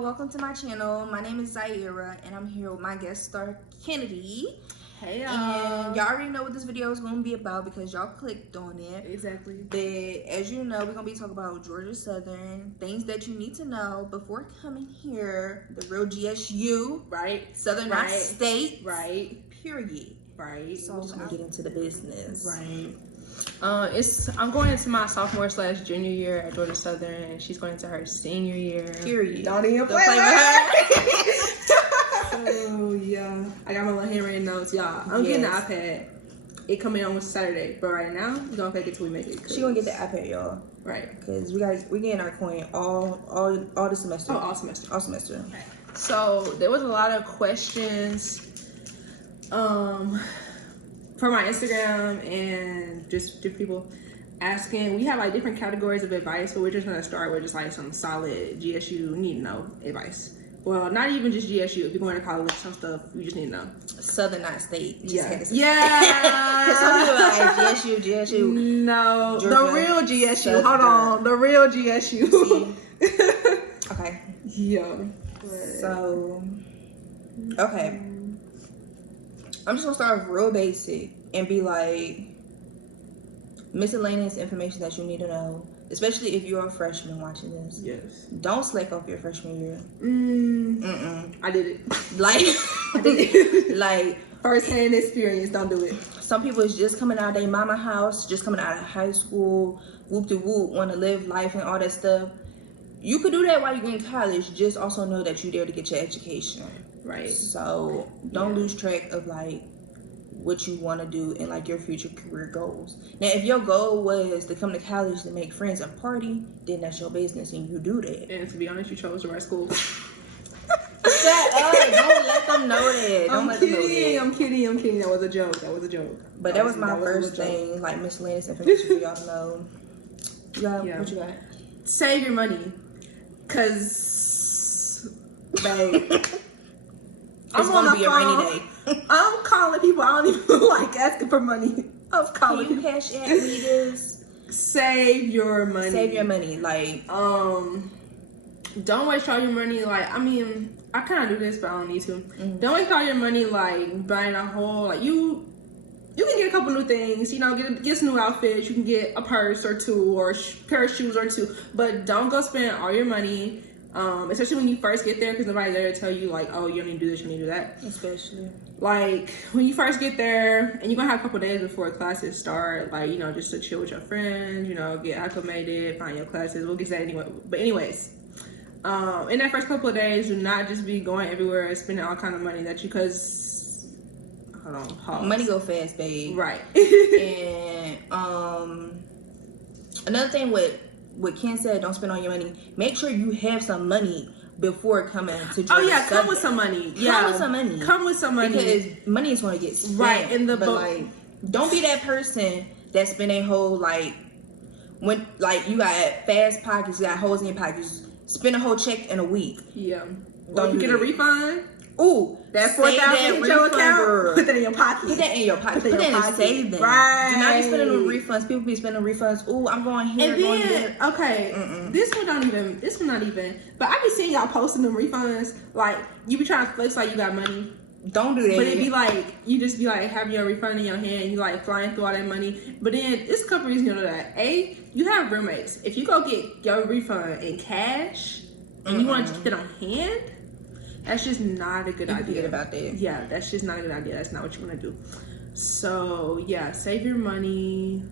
welcome to my channel. My name is Zaira, and I'm here with my guest star, Kennedy. Hey, y'all. And y'all already know what this video is going to be about because y'all clicked on it. Exactly. But as you know, we're going to be talking about Georgia Southern, things that you need to know before coming here, the real GSU, Right. Southern Right. State, Right. period. Right. So we're just going to get into the business. Right. I'm going into my sophomore/junior year at Georgia Southern, and she's going into her senior year. Period. Don't even play with her. Oh yeah, I got my little handwritten notes, y'all. I'm getting the iPad. It coming on Saturday, but right now we're gonna fake it till we make it. She gonna get the iPad, y'all. Right. Because we getting our coin all the semester. Oh, all semester. All semester. Okay. So there was a lot of questions, for my Instagram and just different people asking. We have like different categories of advice, but we're just gonna start with just like some solid GSU need to know advice. Well, not even just GSU. If you're going to college, some stuff you just need to know. Southern, not state. Yeah. Because Yeah. some people are like GSU. No, Georgia, the real GSU. Southern. Hold on, the real GSU. Okay. Yeah. So, okay. I'm just gonna start with real basic and be like miscellaneous information that you need to know, especially if you're a freshman watching this. Yes. Don't slack off your freshman year. I did it. Like, I did it. like First-hand experience. Don't do it. some people is just coming out of their mama house, just coming out of high school, whoop de whoop, want to live life and all that stuff. You could do that while you're in college. Just also know that you're there to get your education. Right. So don't lose track of like what you want to do and like your future career goals. Now, if your goal was to come to college to make friends and party, then that's your business and you do that. And to be honest, you chose the right school. Shut up! Don't let them know that. Don't let them know that. I'm kidding. That was a joke. But that was my first thing, like miscellaneous information for y'all to know. What you got? Save your money, cause babe, It's gonna be a rainy day. I'm calling people. I don't even like asking for money. I'm calling Can you people. cash at me this? Save your money. Save your money. Like, don't waste all your money. Like, I mean, I kind of do this, but I don't need to. Don't waste all your money like buying a whole like you can get a couple new things, you know, get some new outfits. You can get a purse or two or pair of shoes or two, but don't go spend all your money, especially when you first get there, because nobody's there to tell you like, oh, you don't need to do this, you need to do that. especially. Like when you first get there and you're gonna have a couple days before classes start, like, you know, just to chill with your friends, you know, get acclimated, find your classes. We'll get to that anyway. But anyways, in that first couple of days, do not just be going everywhere and spending all kind of money that you, because hold on, pause. Money go fast, babe. Right. And another thing with what Ken said, don't spend all your money. Make sure you have some money before coming to Georgia. Oh yeah, Southern. come with some money. Come with some money. Come with some money. Because money is going to get spent. Right, in the but book. like, don't be that person that spend a whole like when like you got fast pockets, you got holes in your pockets. Spend a whole check in a week. Yeah. Don't you do get a that. refund. Ooh, That's save $4,000 that in your refund, account. girl. Put that in your pocket. Put that in your pocket. Put Put that in that your in pocket. savings. Right. Do not be spending on refunds. People be spending refunds. Ooh, I'm going here. And going then, there. okay, this one not even. But I be seeing y'all posting them refunds. Like, you be trying to flex like you got money. Don't do that. But it be like, you just be like, having your refund in your hand, and you like flying through all that money. But then, it's a couple reasons you know that. A, you have roommates. If you go get your refund in cash, and you want to keep it on hand, that's just not a good idea. Forget about that. Yeah, that's just not a good idea. That's not what you want to do. So yeah, save your money.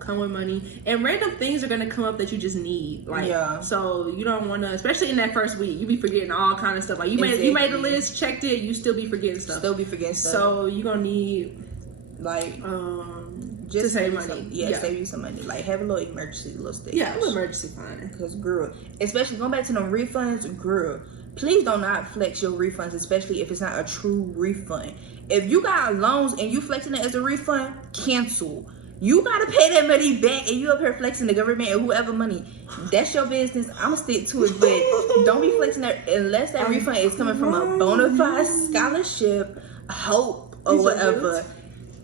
Come with money, and random things are gonna come up that you just need. Like, yeah. So you don't want to, especially in that first week, you be forgetting all kind of stuff. Like you made the list, checked it, you still be forgetting stuff. So you gonna need like just to save money. Save you some money. Like have a little emergency, little stage. Yeah, a little emergency fund. Because girl, especially going back to them refunds, girl, please do not flex your refunds, especially if it's not a true refund. If you got loans and you flexing it as a refund, cancel. You gotta pay that money back, and you up here flexing the government and whoever money. That's your business. I'ma stick to it, but don't be flexing that unless that refund is coming from a bona fide scholarship, hope, or whatever.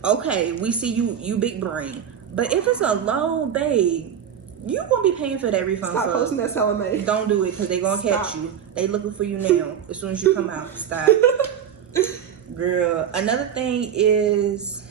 Okay, we see you big brain. But if it's a loan, babe, You gonna be paying for that refund. Stop posting that Salome. Don't do it because they gonna catch you. They looking for you now as soon as you come out. Stop. Girl, another thing is,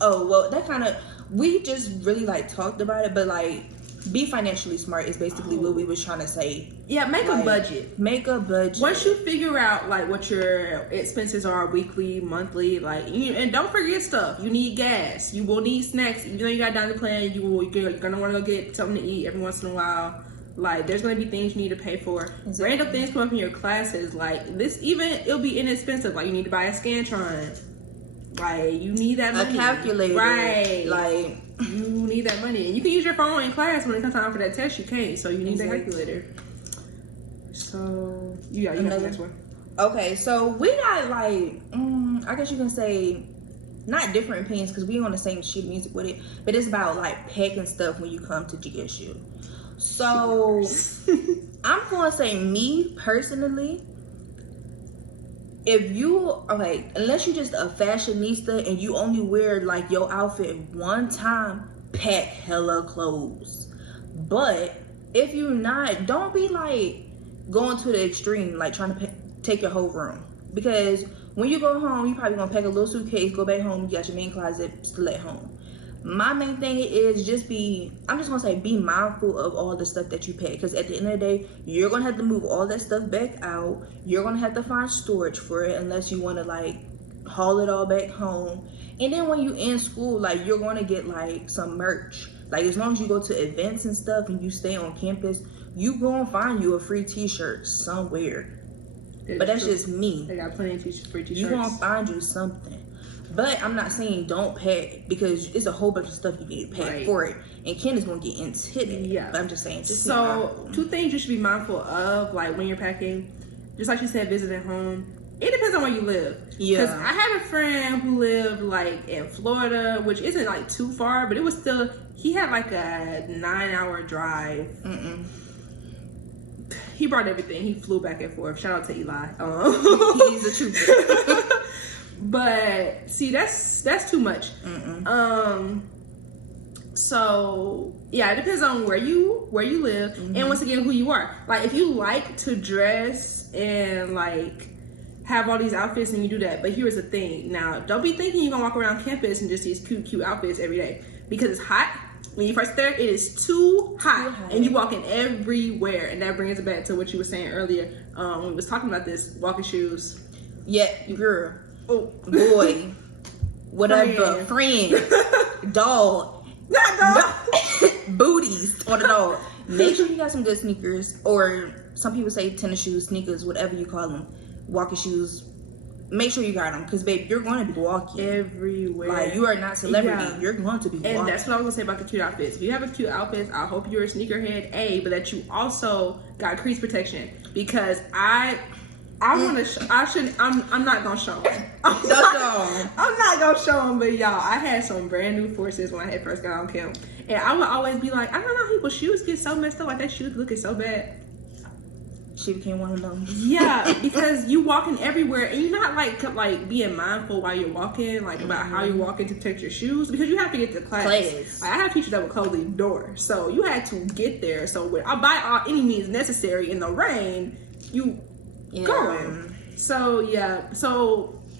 oh well, that kind of, we just really like talked about it, but like, be financially smart is basically what we was trying to say. Yeah, make a budget. Make a budget. Once you figure out like what your expenses are weekly, monthly, like, and don't forget stuff. You need gas. You will need snacks. Even though you got dining plan, you're gonna want to go get something to eat every once in a while. Like, there's gonna be things you need to pay for. Exactly. Random things come up in your classes. Like this, even it'll be inexpensive. Like you need to buy a Scantron. Like you need that money. A calculator, right? Like you need that money, and you can use your phone in class when it comes time for that test. You can't, so you need that calculator. So you got the next one. Okay, so we got like, I guess you can say, not different opinions because we on the same sheet of music with it, but it's about like packing stuff when you come to GSU. So I'm gonna say, me personally, if you, okay, unless you're just a fashionista and you only wear like your outfit one time, pack hella clothes. But if you're not, don't be like going to the extreme, like trying to take your whole room. Because when you go home, you probably gonna pack a little suitcase, go back home, you got your main closet still at home. My main thing is just I'm just gonna say, be mindful of all the stuff that you pack, because at the end of the day, you're gonna have to move all that stuff back out. You're gonna have to find storage for it, unless you want to like haul it all back home. And then when you in school, like, you're gonna get like some merch. Like, as long as you go to events and stuff and you stay on campus, you gonna find you a free t-shirt somewhere. But that's just me. They got plenty of free t-shirts. You gonna find you something. But I'm not saying don't pack, because it's a whole bunch of stuff you need to pack for it. And Ken is gonna get into it. Yeah. But I'm just saying, just so 2 things you should be mindful of, like when you're packing. Just like you said, visiting home. It depends on where you live. Yeah. Because I had a friend who lived like in Florida, which isn't like too far, but it was still, he had like a 9-hour drive. He brought everything. He flew back and forth. Shout out to Eli. He's a trooper. But see, that's too much. So yeah, it depends on where you live, and once again, who you are. Like, if you like to dress and like have all these outfits, and you do that. But here's the thing. Now, don't be thinking you're gonna walk around campus and just these cute outfits every day, because it's hot. When you first there, it is too hot, and you walking everywhere. And that brings it back to what you were saying earlier when we was talking about this, walking shoes. Yeah, girl. Oh, boy. Whatever. Friend. Dog. Not dog. Booties on the dog. Make sure you got some good sneakers, or some people say tennis shoes, sneakers, whatever you call them. Walking shoes. Make sure you got them, because babe, you're going to be walking everywhere. Like, you are not celebrity. Yeah. You're going to be walking. And that's what I was gonna say about the cute outfits. If you have a cute outfit, I hope you're a sneakerhead, but that you also got crease protection, because I want to. I'm not gonna show them. I'm not gonna show them. But y'all, I had some brand new Forces when I had first got on camp, and I would always be like, I don't know how people's shoes get so messed up. Like, that shoes looking so bad. She became one of them. Yeah, because you walking everywhere, and you're not like being mindful while you're walking, like about how you're walking to protect your shoes, because you have to get to class. Like, I have teachers that would close the door, so you had to get there. So by any means necessary, in the rain, you going. So yeah,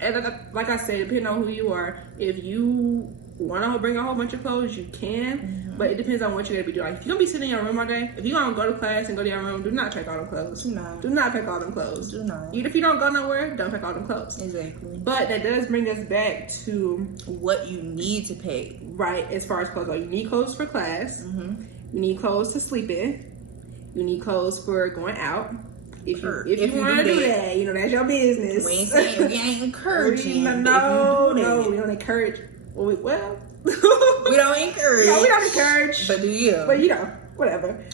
and like I said, depending on who you are, if you want to bring a whole bunch of clothes, you can. But it depends on what you're gonna be doing. Like, if you're gonna be sitting in your room all day, if you're gonna go to class and go to your room, do not pack all them clothes. Do not pack all them clothes. Do not. Even if you don't go nowhere, don't pack all them clothes. Exactly. But that does bring us back to what you need to pack. Right, as far as clothes go. You need clothes for class. You need clothes to sleep in. You need clothes for going out. If you want to do that, you know, that's your business. We ain't saying, we ain't encouraging. No, we don't encourage. Well, we don't encourage. No, we don't encourage. But do you? But you know, whatever.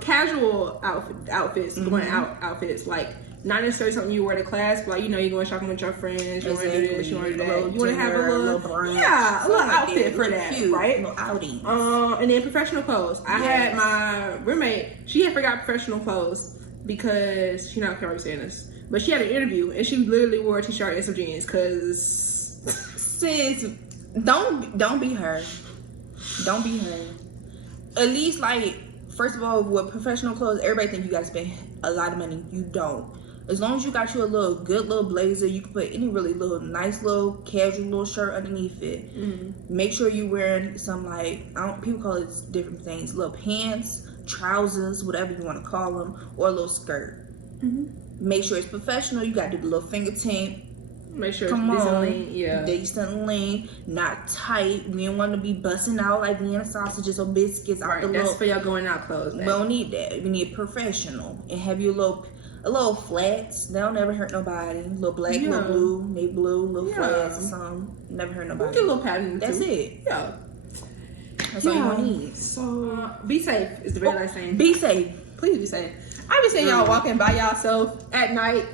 Casual outfits, going out outfits, like not necessarily something you wear to class, but like, you know, you're going shopping with your friends. You want to do this, you want to do that. You want to have a little brunch, a little outfit for that, cute, right? Little outing. And then professional clothes. I had my roommate. She had forgot professional clothes because she not probably saying this, but she had an interview and she literally wore a t-shirt and some jeans. Cause sis, don't be her. Don't be her. at least like, first of all, with professional clothes, everybody think you gotta spend a lot of money. You don't. As long as you got you a little good little blazer, you can put any really little nice little casual little shirt underneath it. Make sure you wearing some like, people call it different things, little pants, trousers, whatever you want to call them, or a little skirt. Make sure it's professional. You got to do the little finger tint. Make sure Come it's on, lean. Yeah. decent lean, not tight. We don't want to be busting out like Vienna sausages or biscuits out Right. the That's little. for y'all going out clothes. We don't need that. We need professional and have you a little flats. They don't never hurt nobody. Little black, little blue, maybe blue, little flats or something. Never hurt nobody. Get a little pattern. That's too. it. Yeah. That's all you want to need. So be safe is the very last thing. Be safe. Please be safe. I be seeing y'all walking by yourself at night.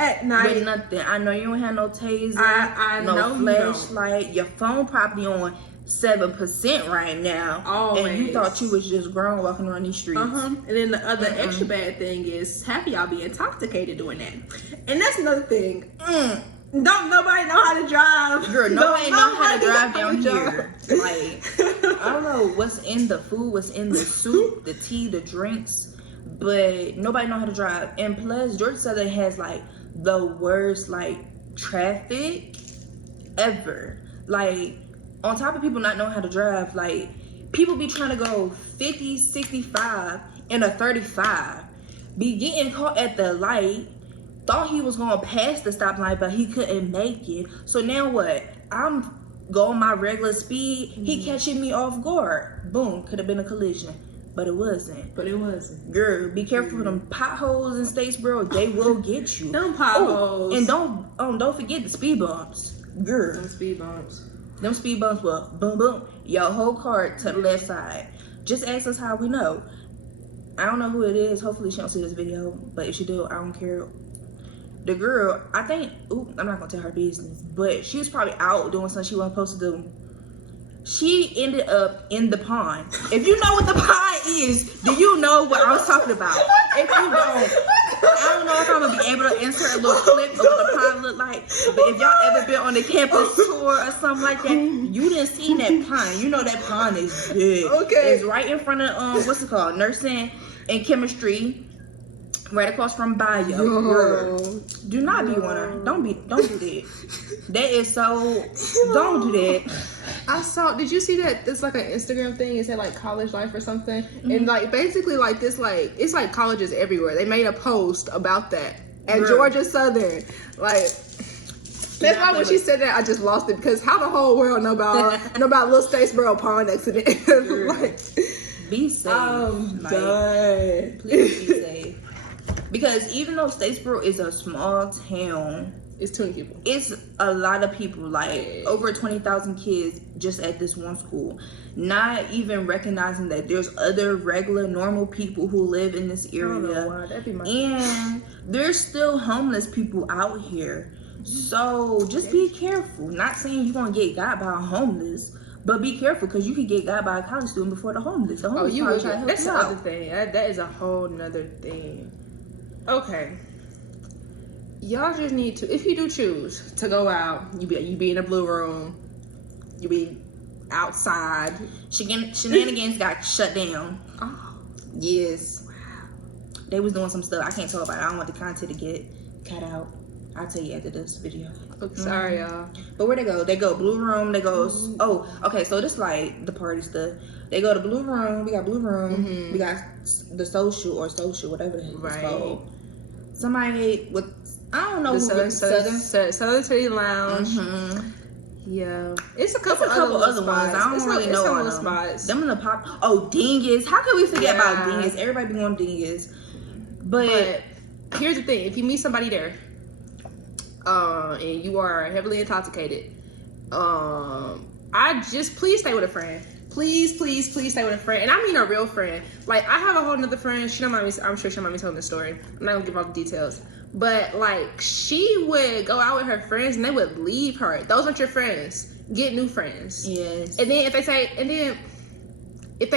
With nothing. I know you don't have no taser. I no know you don't. flashlight. Your phone probably on 7% right now. Always. And you thought you was just grown walking around these streets. And then the other extra bad thing is half of y'all be intoxicated doing that. And that's another thing. Don't nobody know how to drive. Girl, nobody know how to drive down drive. here. Like, I don't know what's in the food, what's in the soup, the tea, the drinks, but nobody know how to drive. And plus, Georgia Southern has like the worst like traffic ever. Like, on top of people not knowing how to drive, like, people be trying to go 50, 65 in a 35, be getting caught at the light, thought he was going past the stoplight, but he couldn't make it. So now what? I'm going my regular speed, he catching me off guard. Boom, could have been a collision, but it wasn't. Girl, be careful with them potholes in Statesboro. They will get you. Them potholes. Oh, and don't forget the speed bumps. Girl. Them speed bumps. Them speed bumps will boom boom. Your whole car to the left side. Just ask us how we know. I don't know who it is. Hopefully she don't see this video. But if she do, I don't care. The girl, I think, I'm not gonna tell her business, but she was probably out doing something she wasn't supposed to do. She ended up in the pond. If you know what the pond is, do you know what I was talking about? If you don't, I don't know if I'm gonna be able to insert a little clip of what the pond look like. But if y'all ever been on the campus tour or something like that, you didn't see that pond. You know that pond is big. Okay. It's right in front of what's it called? Nursing and chemistry. Right across from Bio. Girl, do not be one. Don't do that. That is so. Don't do that. I saw. Did you see that? It's like an Instagram thing. It said like college life or something, and like basically like this like it's like colleges everywhere. They made a post about that at Georgia Southern. Like that's why when she said that I just lost it because how the whole world know about Little Statesboro pond accident? Like, be safe. I'm like, done. Please be safe. Because even though Statesboro is a small town, it's 20 people. It's a lot of people, like over 20,000 kids just at this one school. Not even recognizing that there's other regular, normal people who live in this area. And there's still homeless people out here. So just be careful. Not saying you're going to get got by a homeless, but be careful because you could get got by a college student before the homeless. The homeless you would. try to help That's you the out. other thing. That is a whole nother thing. Okay. Y'all just need to, if you do choose to go out, you be in a blue room, you be outside. Shenanigans got shut down. Oh. Yes. They was doing some stuff. I can't talk about it. I don't want the content to get cut out. I'll tell you after this video. Sorry, y'all. But where they go? They go blue room. They go. Oh, okay. So this like the party stuff. They go to blue room. We got blue room. We got the social, whatever the heck it's called. Somebody with I don't know the Southern City Lounge. Yeah, it's a couple other ones. I don't really know all them. Spots. Them in the pop. Oh, Dingus. How can we forget about Dingus? Everybody be on Dingus. But here's the thing: if you meet somebody there, and you are heavily intoxicated, please stay with a friend. Please stay with a friend, and I mean a real friend. Like I have a whole nother friend. She don't mind me. I'm sure she don't mind me telling the story. I'm not gonna give all the details, but like she would go out with her friends, and they would leave her. Those aren't your friends. Get new friends. Yes. And then if they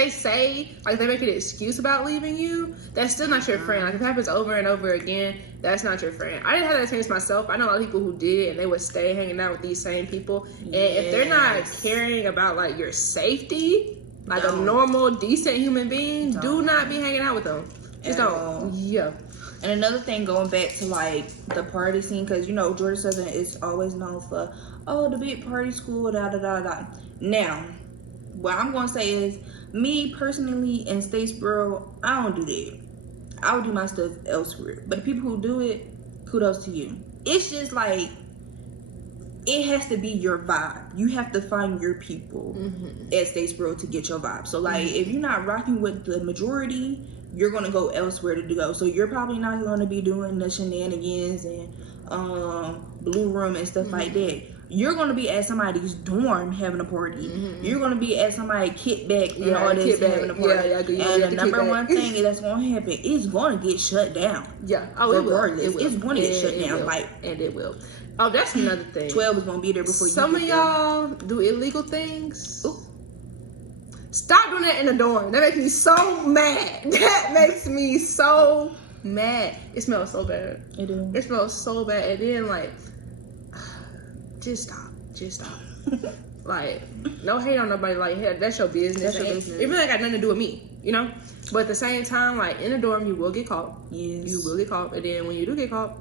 say, like, they make an excuse about leaving you, that's still not your friend. Like, if it happens over and over again, that's not your friend. I didn't have that experience myself. I know a lot of people who did, and they would stay hanging out with these same people. And if they're not caring about, like, your safety, Like a normal, decent human being, do not be hanging out with them. Just don't. Yeah. And another thing, going back to like the party scene, because you know Georgia Southern is always known for the big party school, da da da da. Now, what I'm gonna say is, me personally in Statesboro, I don't do that. I would do my stuff elsewhere. But the people who do it, kudos to you. It's just like, it has to be your vibe. You have to find your people at Statesboro to get your vibe. So like, if you're not rocking with the majority, you're gonna go elsewhere to go. So you're probably not gonna be doing the shenanigans and blue room and stuff like that. You're gonna be at somebody's dorm having a party. You're gonna be at somebody's kickback and all this having a party. And the number one thing that's gonna happen is gonna get shut down. Yeah. Oh, regardless, it will. It's gonna get shut down. And it will. Oh, that's another thing. 12 is gonna be there before you. Some of y'all do illegal things. Ooh. Stop doing that in the dorm. That makes me so mad. That makes me so mad. It smells so bad. It do. It smells so bad. And then like, just stop. Just stop. Like, no hate on nobody. Like, hey, that's your business. That's your business. It really got nothing to do with me, you know? But at the same time, like, in the dorm, you will get caught. Yes. You will get caught. And then when you do get caught,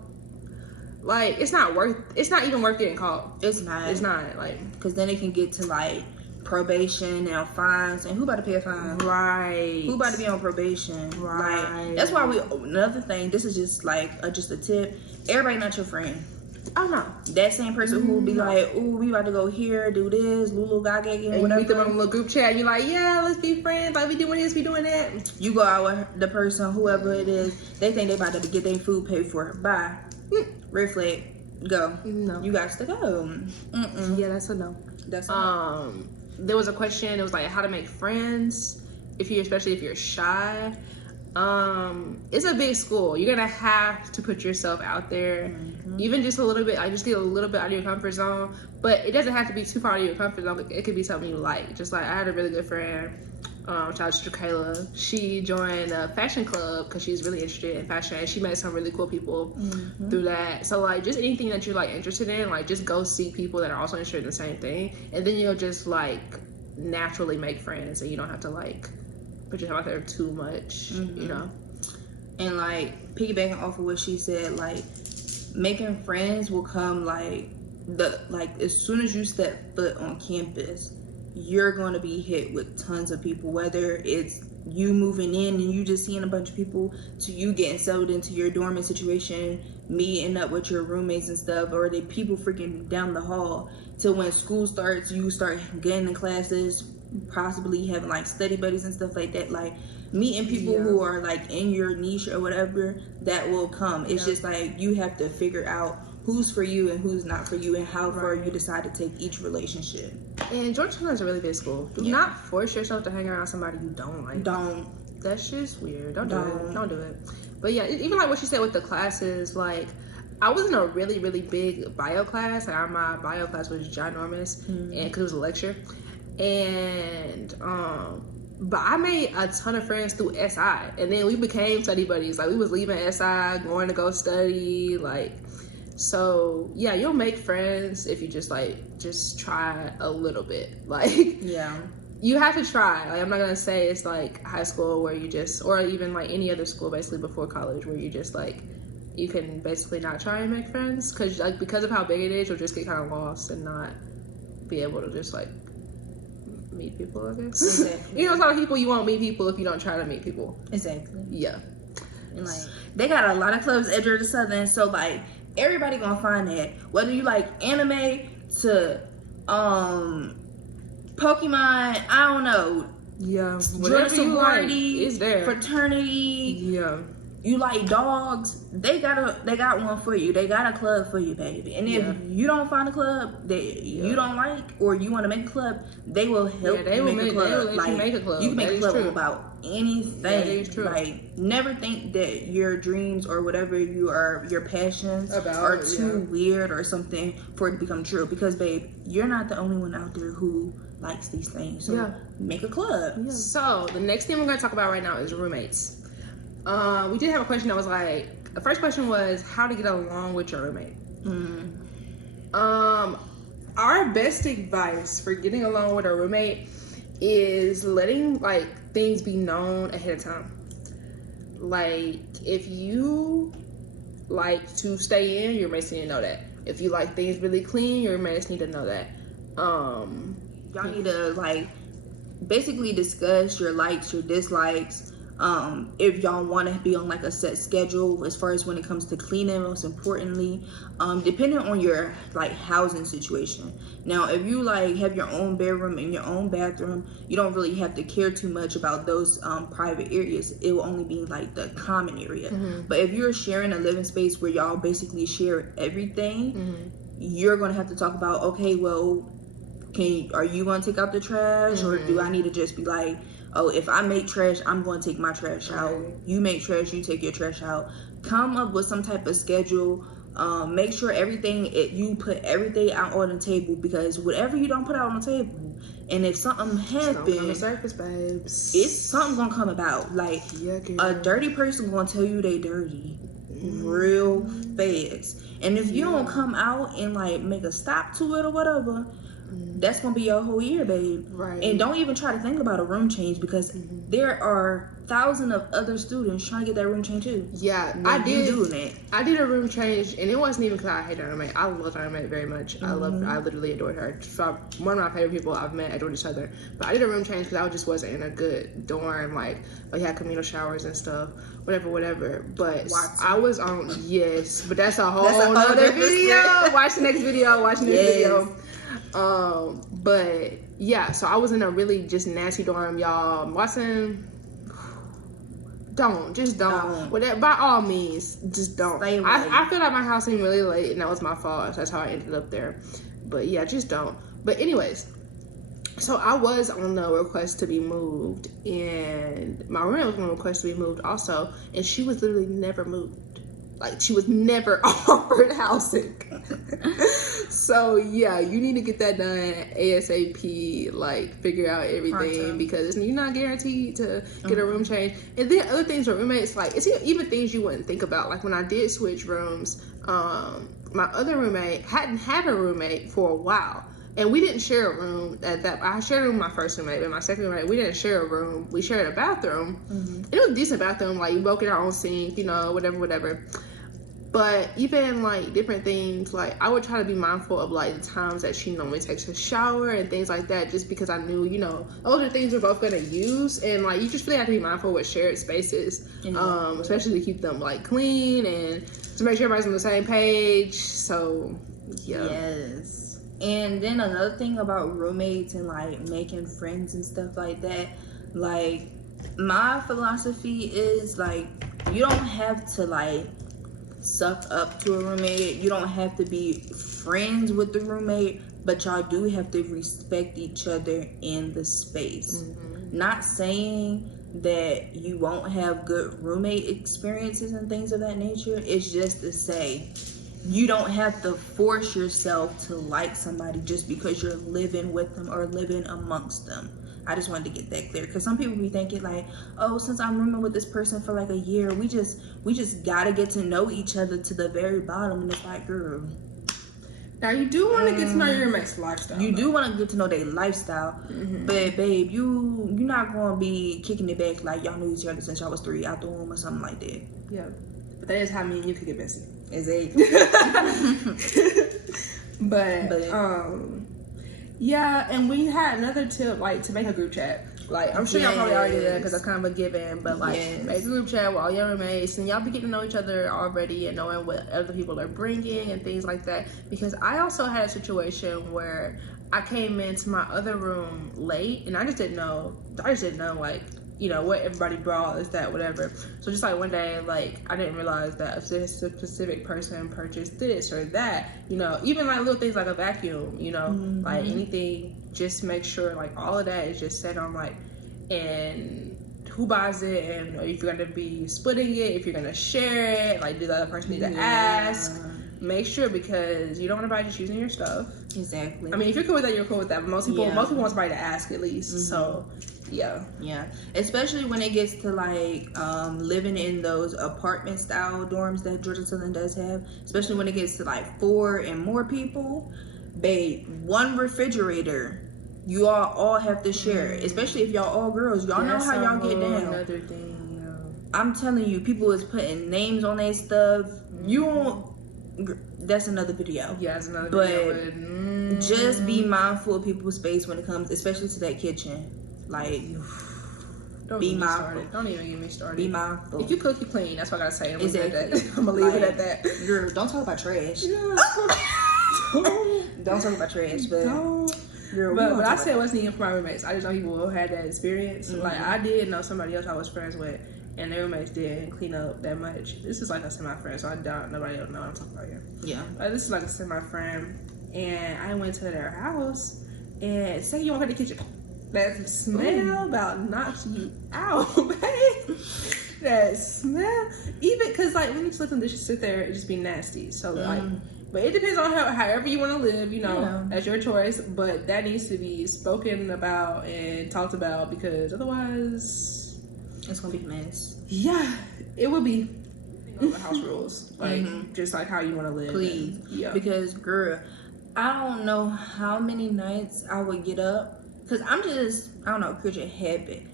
like, it's not even worth getting caught. It's not. It's not. Like, because then it can get to like probation and fines, and who about to pay a fine? Right. Who about to be on probation? Right. Like, that's why another thing, this is just like just a tip. Everybody not your friend. Oh no. That same person who will be like, ooh, we about to go here, do this, Lulu Gaga, and whatever. You meet them on a little group chat, and you're like, yeah, let's be friends. Like, we doing this, we doing that. You go out with the person, whoever it is, they think they about to get their food paid for. Bye. Red flag. Go. No. You got to go. Yeah, that's a no. That's a no. There was a question. It was like how to make friends, especially if you're shy. It's a big school. You're gonna have to put yourself out there, even just a little bit. I just get a little bit out of your comfort zone, but it doesn't have to be too far out of your comfort zone. It could be something you like. Just like I had a really good friend, shout out to Kayla. She joined a fashion club because she's really interested in fashion, and she met some really cool people through that. So like, just anything that you're like interested in, like just go see people that are also interested in the same thing, and then you'll just like naturally make friends, and you don't have to like put yourself out there too much, you know. And like piggybacking off of what she said, like making friends will come like as soon as you step foot on campus, you're going to be hit with tons of people, whether it's you moving in and you just seeing a bunch of people, to you getting settled into your dormant situation, meeting up with your roommates and stuff, or the people freaking down the hall, to when school starts, you start getting in classes, possibly having like study buddies and stuff like that. Like meeting people who are like in your niche or whatever, that will come. It's just like you have to figure out who's for you and who's not for you, and how far you decide to take each relationship. And Georgetown is a really big school. Do not force yourself to hang around somebody you don't like. That's just weird. Don't do it. Don't do it. But yeah, even like what she said with the classes, like I was in a really, really big bio class. Like my bio class was ginormous, and because it was a lecture. And but I made a ton of friends through SI, and then we became study buddies. Like we was leaving SI, going to go study, like. So yeah, you'll make friends if you just try a little bit. Like you have to try. Like I'm not gonna say it's like high school where you just, or even like any other school basically before college where you just like you can basically not try and make friends, because of how big it is, you'll just get kind of lost and not be able to just like meet people, I guess. Exactly. You know, a lot of people, you won't meet people if you don't try to meet people. Exactly. Yeah. And like they got a lot of clubs at Georgia Southern, so like everybody gonna find that. Whether you like anime to Pokemon, I don't know. Yeah. Georgia sorority, like, is there. Fraternity. Yeah. You like dogs, they got one for you. They got a club for you, baby. And if you don't find a club that you don't like, or you want to make a club, they will help you make a club. They will let you make a club. You can make a club about anything. That is true. Like, never think that your dreams or whatever your passions are too weird or something for it to become true. Because, babe, you're not the only one out there who likes these things. So make a club. Yeah. So the next thing we're going to talk about right now is roommates. We did have a question that was like, the first question was how to get along with your roommate. Our best advice for getting along with a roommate is letting like things be known ahead of time. Like if you like to stay in, your roommates need to know that. If you like things really clean, your roommates need to know that. Y'all need to like basically discuss your likes, your dislikes. If y'all want to be on like a set schedule as far as when it comes to cleaning, most importantly, depending on your like housing situation. Now, if you like have your own bedroom and your own bathroom, you don't really have to care too much about those private areas. It will only be like the common area. But if you're sharing a living space where y'all basically share everything, you're gonna have to talk about, okay, well, are you gonna take out the trash, or do I need to just be like, oh, if I make trash, I'm going to take my trash out. You make trash, you take your trash out. Come up with some type of schedule. Make sure you put everything out on the table, because whatever you don't put out on the table, and if something happens, surface, babes, something's gonna come about. Like a dirty person gonna tell you they dirty real fast, and if you don't come out and like make a stop to it or whatever, that's gonna be your whole year, babe. Right. And don't even try to think about a room change, because there are thousands of other students trying to get that room change too. Yeah, I did doing it. I did a room change, and it wasn't even because I hate Dynamite. I love Dynamite very much. I literally adored her. She's one of my favorite people I've met at Georgia Southern. But I did a room change because I just wasn't in a good dorm. Like we had communal showers and stuff, whatever. But I was on but that's a whole other video. Watch the next video. Video. But yeah, so I was in a really just nasty dorm, y'all. Watson, don't. Whatever, by all means, just don't. I feel like my house came really late, and that was my fault. So that's how I ended up there. But yeah, just don't. But anyways, so I was on the request to be moved, and my roommate was on the request to be moved also, and she was literally never moved. Like, she was never offered housing. So, yeah, you need to get that done ASAP. Like, figure out everything, because you're not guaranteed to get a room change. And then other things with roommates, like, it's even things you wouldn't think about. Like, when I did switch rooms, my other roommate hadn't had a roommate for a while. And we didn't share a room I shared a room with my first roommate, but my second roommate, we didn't share a room. We shared a bathroom. It was a decent bathroom. Like, we both get our own sink, whatever. But even like different things, like I would try to be mindful of like the times that she normally takes a shower and things like that, just because I knew, those are things we're both gonna use, and like you just really have to be mindful with shared spaces, especially to keep them like clean and to make sure everybody's on the same page. So yeah. Yes. And then another thing about roommates and like making friends and stuff like that, like my philosophy is like you don't have to like suck up to a roommate. You don't have to be friends with the roommate, but y'all do have to respect each other in the space. Not saying that you won't have good roommate experiences and things of that nature. It's just to say you don't have to force yourself to like somebody just because you're living with them or living amongst them. I just wanted to get that clear, because some people be thinking like, oh, since I'm rooming with this person for like a year, we just gotta get to know each other to the very bottom. And it's like, girl, now you do want to get to know your roommate's lifestyle. You do want to get to know their lifestyle, but babe, you're not gonna be kicking it back like y'all knew each other since y'all was 3 out the womb or something like that. Yeah, but that is how me and you could get messy. Exactly. but yeah, and we had another tip, like, to make a group chat. Like, I'm sure y'all probably already did that, because that's kind of a given. But, like, make a group chat with all your roommates, and y'all be getting to know each other already and knowing what other people are bringing and things like that. Because I also had a situation where I came into my other room late, and I just didn't know, like, what everybody brought, is that, whatever. So just like one day, like, I didn't realize that a specific person purchased this or that, even like little things like a vacuum, like anything, just make sure like all of that is just set on like, and who buys it, and if you're gonna be splitting it, if you're gonna share it, like do the other person need to ask, make sure, because you don't want anybody just using your stuff. Exactly. I mean, if you're cool with that, you're cool with that, but most people want somebody to ask at least. So yeah, especially when it gets to like living in those apartment style dorms that Georgia Southern does have, especially when it gets to like 4 and more people, babe, one refrigerator You all have to share, especially if y'all all girls. Y'all know how y'all get down. Another thing, you know. I'm telling you, people is putting names on their stuff. You won't. That's another video. Yeah, that's another But video. just be mindful of people's space when it comes, especially to that kitchen. Like, be mindful. Don't even get me started. Be mindful. If you cook, you clean. That's what I gotta say. I'm Exactly. gonna leave it at that. Girl, don't talk about trash. Don't talk about trash, but girl, but I said what's needed for my roommates. I just know people who had that experience. Mm-hmm. Like I did know somebody else I was friends with, and their roommates didn't clean up that much. This is like a semi-friend, so I doubt nobody will know what I'm talking about here. Yeah. This is like a semi-friend, and I went to their house, and second you walk in the kitchen, that smell about knocks you out, babe. That smell, even because like when you just let them dishes sit there, it just be nasty. So like. But it depends on however you want to live, you know, that's your choice. But that needs to be spoken about and talked about because otherwise, it's gonna be a mess. Yeah, it would be. The house rules, like just like how you want to live. Please, yeah. Because girl, I don't know how many nights I would get up because I don't know, creature habit.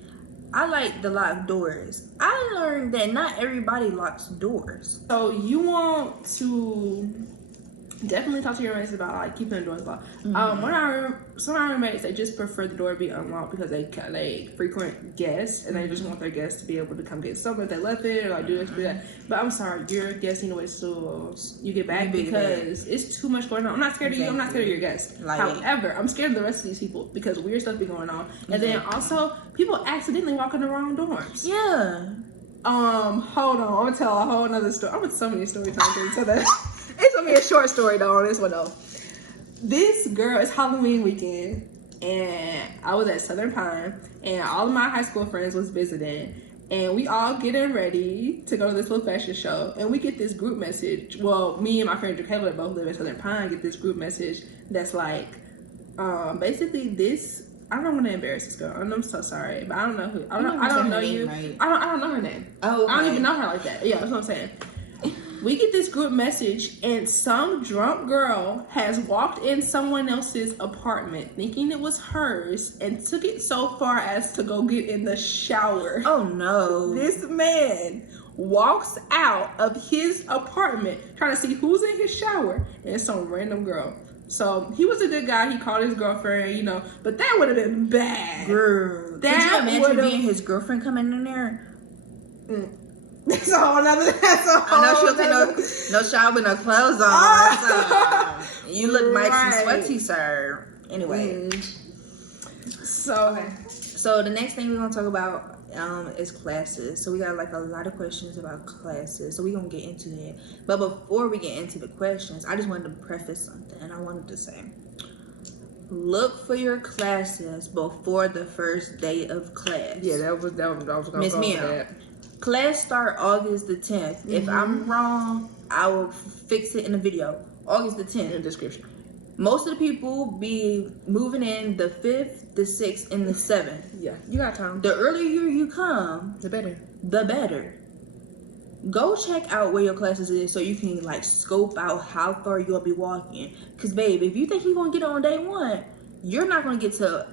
I like to lock doors. I learned that not everybody locks doors. So you want to definitely talk to your roommates about like keeping the doors locked. Some of our roommates, they just prefer the door to be unlocked because they frequent guests and they just want their guests to be able to come get something if they left it or like do this, do that. But I'm sorry, your guests need to wait till you get back because it's too much going on. I'm not scared of you. I'm not scared of your guests. Like, however, I'm scared of the rest of these people because weird stuff be going on. And then also people accidentally walk in the wrong dorms. Yeah. Hold on. I'm gonna tell a whole nother story. I'm gonna so many story times so that. It's gonna be a short story though on this one though. This girl, it's Halloween weekend, and I was at Southern Pine, and all of my high school friends was visiting, and we all getting ready to go to this little fashion show, and we get this group message. Well, me and my friend Jaquela that both live in Southern Pine get this group message that's like, basically this. I don't want to embarrass this girl, and I'm so sorry, but I don't know who. I don't know you. Right? I don't know her name. Oh, okay. I don't even know her like that. Yeah, that's what I'm saying. We get this group message and some drunk girl has walked in someone else's apartment thinking it was hers and took it so far as to go get in the shower. Oh no. This man walks out of his apartment trying to see who's in his shower and it's some random girl. So he was a good guy. He called his girlfriend, you know, but that would have been bad. Girl, that could you imagine being his girlfriend coming in there? That's a whole nother. I know she'll take no shower with no clothes on. So you look mighty sweaty, sir. Anyway, so the next thing we're gonna talk about is classes. So we got like a lot of questions about classes. So we're gonna get into that. But before we get into the questions, I just wanted to preface something. I wanted to say, look for your classes before the first day of class. Yeah, that was gonna Miss go Mia. with that. Class start August the 10th. If I'm wrong, I will fix it in the video. August the 10th. In the description. Most of the people be moving in the 5th, the 6th, and the 7th. Yeah, you got time. The earlier you come, The better. the better. Go check out where your classes is so you can like scope out how far you'll be walking. Cause babe, if you think you're gonna get on day one, you're not gonna get to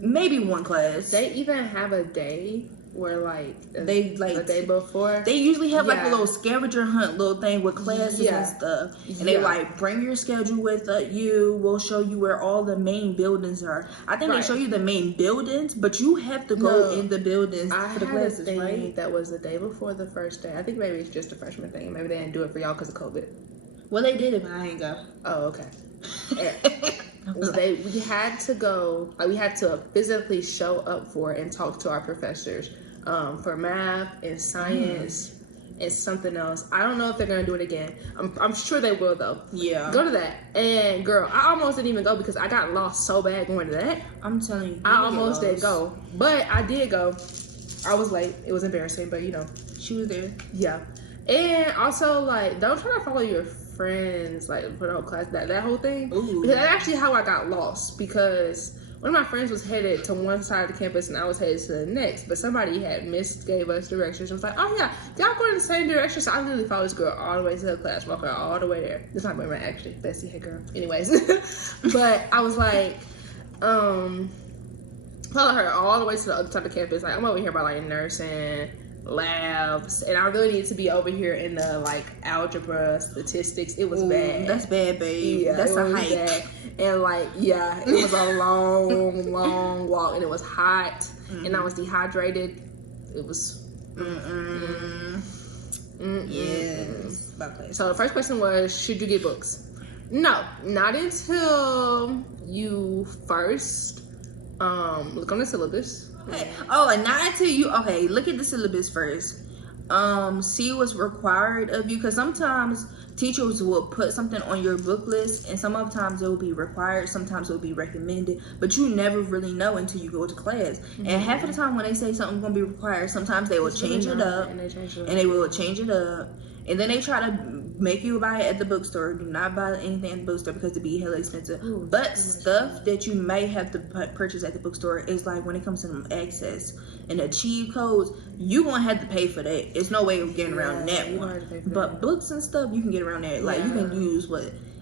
maybe one class. They even have a day where like they like the day before. They usually have like a little scavenger hunt little thing with classes and stuff. And they like bring your schedule with you. We'll show you where all the main buildings are. I think they show you the main buildings, but you have to go in the buildings for the classes, right? That was the day before the first day. I think maybe it's just a freshman thing. Maybe they didn't do it for y'all because of COVID. Well, they did it, but I ain't go. Oh, okay. We had to go. Like we had to physically show up for it and talk to our professors. For math and science and something else. I don't know if they're gonna do it again. I'm sure they will though. Yeah. Go to that. And girl, I almost didn't even go because I got lost so bad going to that. I'm telling you. I almost didn't go. But I did go. I was late. It was embarrassing, but you know. She was there. Yeah. And also like don't try to follow your friends like for the whole class, that whole thing. Ooh. Because that's actually how I got lost because one of my friends was headed to one side of the campus and I was headed to the next, but somebody had gave us directions. I was like, oh yeah, y'all going in the same direction. So I literally followed this girl all the way to her class, walk her all the way there. This is my boyfriend actually, Bessie, hey girl. Anyways, but I was like, Follow her all the way to the other side of campus. Like, I'm over here by like nursing, labs, and I really need to be over here in the like algebra, statistics. It was bad. That's bad, babe. Yeah, That's a hike. bad. And like, yeah, it was a long, long walk, and it was hot, and I was dehydrated. It was. Yes. So the first question was, should you get books? No, not until you first look on the syllabus. Okay. Oh, and not until you look at the syllabus first. See what's required of you, because sometimes teachers will put something on your book list, and sometimes it will be required, sometimes it will be recommended, but you never really know until you go to class. And half of the time when they say something's going to be required, sometimes they will change it up, and they will change it up, and then they try to make you buy it at the bookstore. Do not buy anything at the bookstore because it be hella expensive. But stuff that you may have to purchase at the bookstore is like when it comes to them access and the cheat codes, you gonna have to pay for that. It's no way of getting around that one. But books and stuff, you can get around that. Like you can use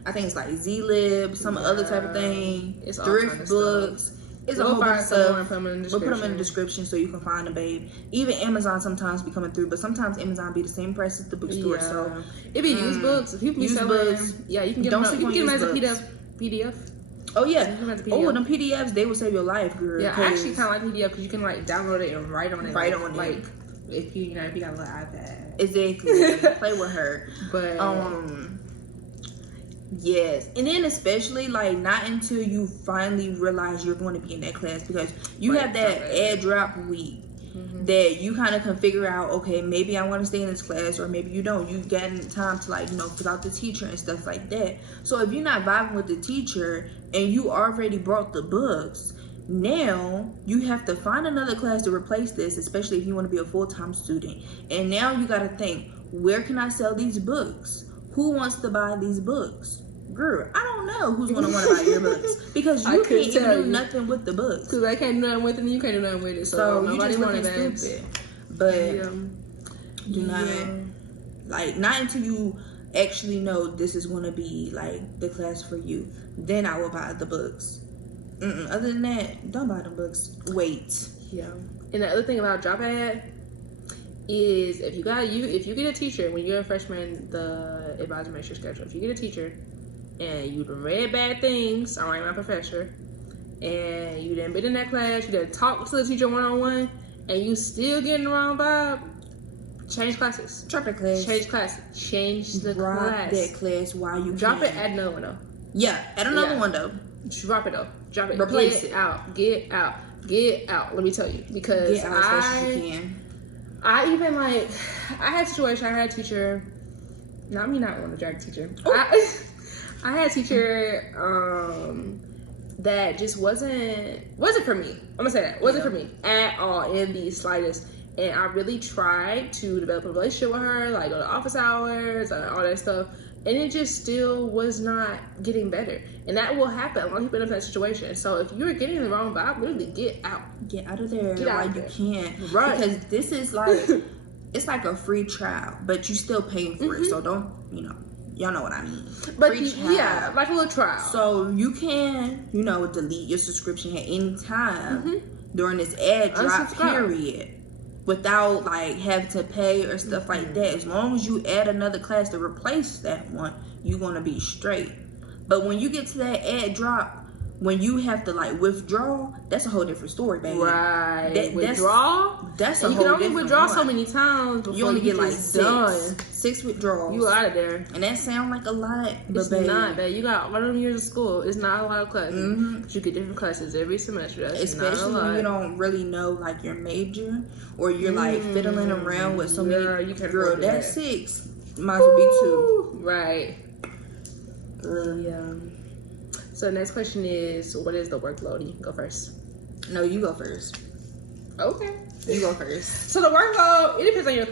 I think it's like Z-Lib, some other type of thing. It's thrift books. It's a whole bunch of stuff. We'll put them in the description so you can find them, babe. Even Amazon sometimes be coming through, but sometimes Amazon be the same price as the bookstore. So it be used books. People use books. Yeah, you can get them. You can get them as a PDF. Oh yeah. Oh, them PDFs, they will save your life, girl. Yeah, I actually kind of like PDF because you can like download it and write on it. Write on like, it. If you got a little iPad. Exactly. Play with her. But yes, and then especially like not until you finally realize you're going to be in that class, because you have that add drop week that you kind of can figure out, okay, maybe I want to stay in this class, or maybe you don't. You've gotten time to like fill out the teacher and stuff like that. So if you're not vibing with the teacher and you already brought the books, now you have to find another class to replace this, especially if you want to be a full-time student. And now you got to think, where can I sell these books? Who wants to buy these books? Girl, I don't know who's going to want to buy your books, because you can't even do nothing with the books. Because I can't do nothing with it, and you can't do nothing with it. So nobody wanted that. Stupid. But do not, like, not until you actually know this is going to be like the class for you, then I will buy the books. Other than that, don't buy the books. Wait. Yeah. And the other thing about Drop Ad is if you get a teacher when you're a freshman, the advisor makes your schedule. If you get a teacher and you read bad things, I'm my professor, and you didn't been in that class, you didn't talk to the teacher one-on-one, and you still getting the wrong vibe, change classes. Drop the class. Change classes. Change the class. Drop that class while you drop it. Add another one though. Yeah, add another one though. Drop it though. Drop it. Replace it out. Get out. Get out. Let me tell you, because get out as fast as you can. I even like I had a situation. I had a teacher. Not me. Not want to drag teacher. I had a teacher that just wasn't for me. I'm gonna say that wasn't for me at all in the slightest. And I really tried to develop a relationship with her, like go to office hours, all that stuff. And it just still was not getting better. And that will happen. A lot of people end up in that situation. So if you're getting the wrong vibe, literally get out. Get out of there while you can. Right. Because this is like, it's like a free trial, but you still paying for it. So don't, y'all know what I mean. But yeah, like a little trial. So you can, delete your subscription at any time during this ad drop period, without like having to pay or stuff like that. As long as you add another class to replace that one, you're gonna be straight. But when you get to that ad drop, when you have to like withdraw, that's a whole different story, baby. Right. Withdraw? That's a whole different one. You can only withdraw so many times before you only get like done. 6 withdrawals. You out of there. And that sound like a lot, but it's not, babe. You got all of them years of school. It's not a lot of classes. But you get different classes every semester. That's especially when you don't really know like your major, or you're like fiddling around with so many. Girl, that's 6. Might as well be 2. Right. Yeah. So the next question is, what is the workload? You can go first. No, you go first. Okay. You go first. So the workload, it depends on your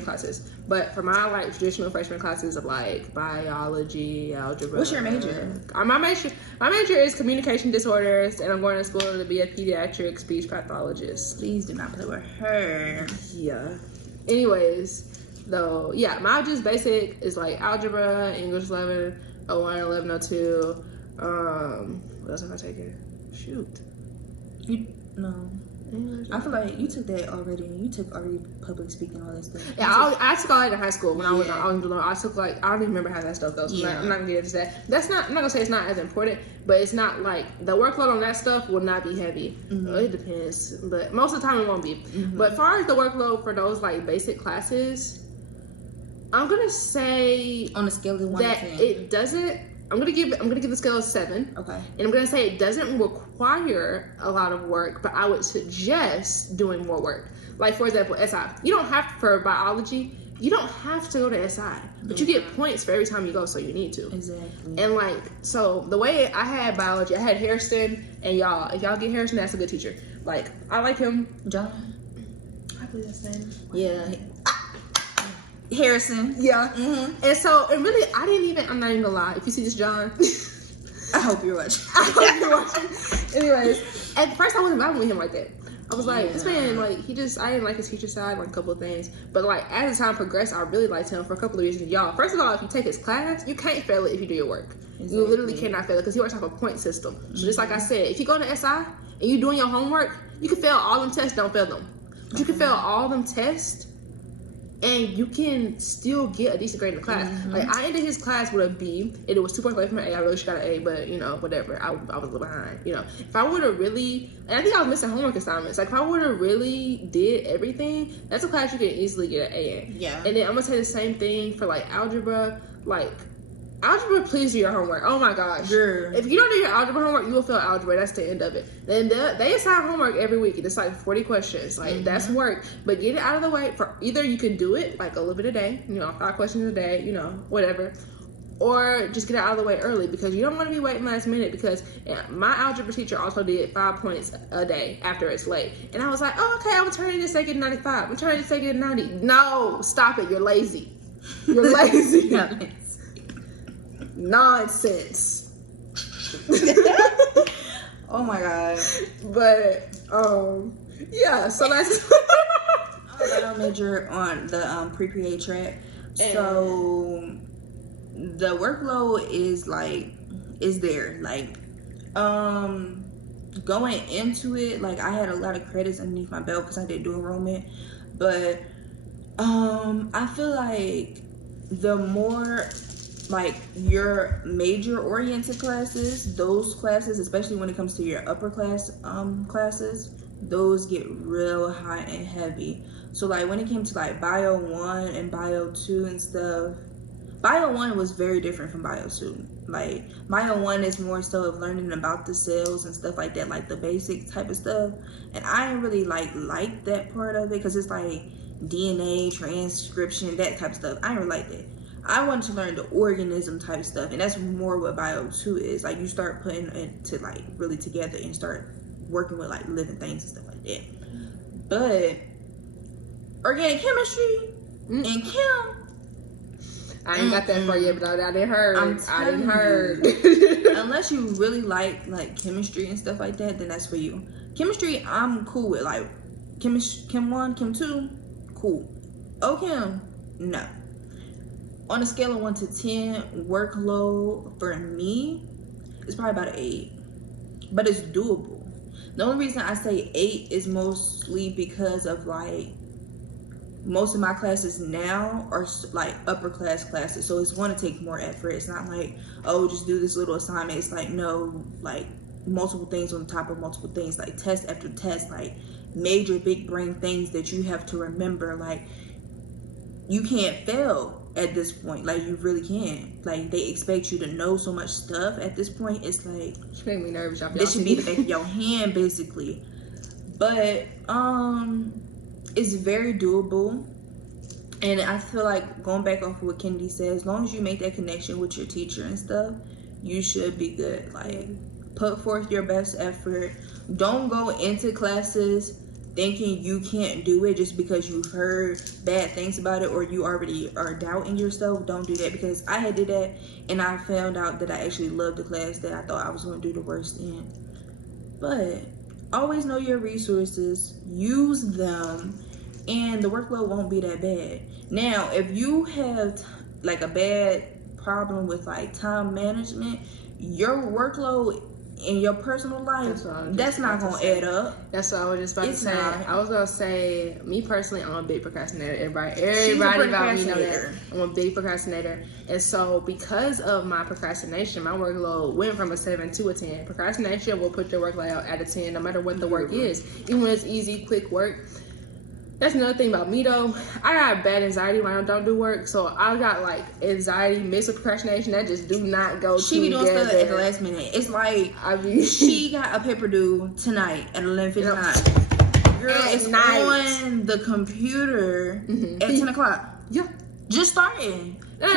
classes. But for my like traditional freshman classes of like biology, algebra. What's your major? My major is communication disorders, and I'm going to school to be a pediatric speech pathologist. Please do not play with her. Yeah. Anyways, though, yeah, my just basic is like algebra, English 11, 01, 11, 02. What else am I taking? Shoot. No. I feel like you took that already. You took already public speaking, all that stuff. Yeah, I took all that in high school when I was I took like I don't even remember how that stuff goes. So I'm not gonna get into that. I'm not gonna say it's not as important, but it's not like the workload on that stuff will not be heavy. It depends, but most of the time it won't be. But as far as the workload for those like basic classes, I'm gonna say on a scale of 1 to 10, it doesn't. I'm gonna give the scale a 7. Okay. And I'm gonna say it doesn't require a lot of work, but I would suggest doing more work. Like for example, SI. You don't have to, for biology, you don't have to go to SI, but you get points for every time you go, so you need to. Exactly. And like, so the way I had biology, I had Harrison, and y'all, if y'all get Harrison, that's a good teacher. Like, I like him. John. I believe that's his name. Yeah. Harrison. Yeah. And so, and really, I'm not even gonna lie. If you see this, John, I hope you're watching. I hope you're watching. Anyways, at first I wasn't vibing with him like that. I was like, this man, like, I didn't like his teacher side, like a couple of things. But like, as the time progressed, I really liked him for a couple of reasons. Y'all, first of all, if you take his class, you can't fail it if you do your work. Exactly. You literally cannot fail it because he works off a point system. So just like I said, if you go to SI and you doing your homework, you can fail all them tests, don't fail them. But you can fail all them tests, and you can still get a decent grade in the class. Like, I ended his class with a B, and it was 2 points away from an A. I really should got an A, but, you know, whatever. I was a little behind, you know. If I would have really, and I think I was missing homework assignments. Like, if I would have really did everything, that's a class you can easily get an A in. Yeah. And then I'm going to say the same thing for, like, algebra. Like, algebra, please do your homework. Oh my gosh. Sure. If you don't do your algebra homework, you will fail algebra. That's the end of it. Then they assign homework every week. It's like 40 questions. Like, that's work. But get it out of the way. For either you can do it like a little bit a day, you know, 5 questions a day, you know, whatever. Or just get it out of the way early, because you don't want to be waiting last minute. Because my algebra teacher also did 5 points a day after it's late. And I was like, oh, okay, I'm turning this to get 95. I'm turning this to get 90. No, stop it. You're lazy. You're lazy. Nonsense. Oh my god. But yeah, so that's I got a major on the pre-PA track. So the workload is there. Like going into it, like I had a lot of credits underneath my belt because I did dual enrollment. But I feel like the more like your major oriented classes, those classes, especially when it comes to your upper class classes, those get real high and heavy. So like when it came to like bio 1 and bio 2 and stuff, bio 1 was very different from bio 2. Like bio 1 is more so of learning about the cells and stuff like that, like the basic type of stuff. And I didn't really like that part of it because it's like DNA, transcription, that type of stuff. I didn't really like that. I wanted to learn the organism type stuff, and that's more what bio 2 is. Like you start putting it to like really together and start working with like living things and stuff like that. But organic chemistry and chem, I ain't got that far yet, but I didn't heard. I didn't heard. Unless you really like chemistry and stuff like that, then that's for you. Chemistry, I'm cool with. Like chem 1, chem 2, cool. OChem, no. On a scale of 1 to 10, workload for me is probably about an 8, but it's doable. The only reason I say 8 is mostly because of like most of my classes now are like upper class classes, so it's going to take more effort. It's not like, oh, just do this little assignment. It's like, no, like multiple things on top of multiple things, like test after test, like major big brain things that you have to remember. Like you can't fail at this point. Like you really can't. Like they expect you to know so much stuff at this point. It's like it's making me nervous. This should be the back of your hand basically. But it's very doable. And I feel like going back off of what Kennedy said, as long as you make that connection with your teacher and stuff, you should be good. Like put forth your best effort. Don't go into classes thinking you can't do it just because you've heard bad things about it or you already are doubting yourself. Don't do that, because I had did that and I found out that I actually loved the class that I thought I was going to do the worst in. But always know your resources, use them, and the workload won't be that bad. Now, if you have like a bad problem with like time management, your workload in your personal life, that's not gonna add up. That's what I was just about to say. Not. I was gonna say, me personally, I'm a big procrastinator. Everybody about me know that. I'm a big procrastinator. And so because of my procrastination, my workload went from a 7 to a 10. Procrastination will put your workload out at a 10 no matter what the work is. Even when it's easy, quick work. That's another thing about me though. I got bad anxiety when I don't do work, so I got like anxiety mixed with procrastination that just do not go together. She be doing stuff at the last minute. It's like she got a paper due tonight at 11:59. Girl, it's on the computer at 10 o'clock. Yeah, just starting. No.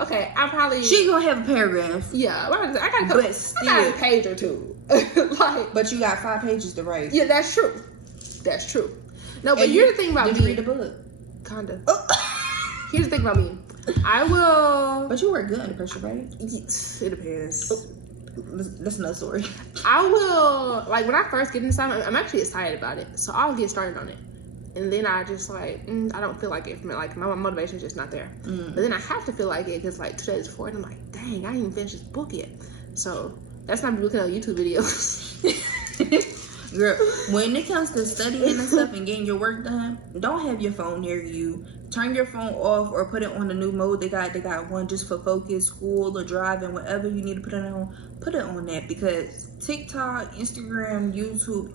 Okay, I probably she gonna have a paragraph. Yeah, I got a page or two. But you got 5 pages to write. Yeah, that's true. That's true. No, but here's the thing about me. Did you read the book? Kinda. Here's the thing about me. I will. But you work good under pressure, right? It depends. That's another story. I will, like, when I first get an assignment, I'm actually excited about it. So I'll get started on it. And then I just, like, I don't feel like it. Like, my motivation is just not there. But then I have to feel like it because, like, 2 days before, and I'm like, dang, I didn't even finish this book yet. So that's not me looking at YouTube videos. Girl, when it comes to studying and stuff and getting your work done, don't have your phone near you. Turn your phone off or put it on the new mode. They got one just for focus, school, or driving, whatever you need to put it on. Put it on that because TikTok, Instagram, YouTube,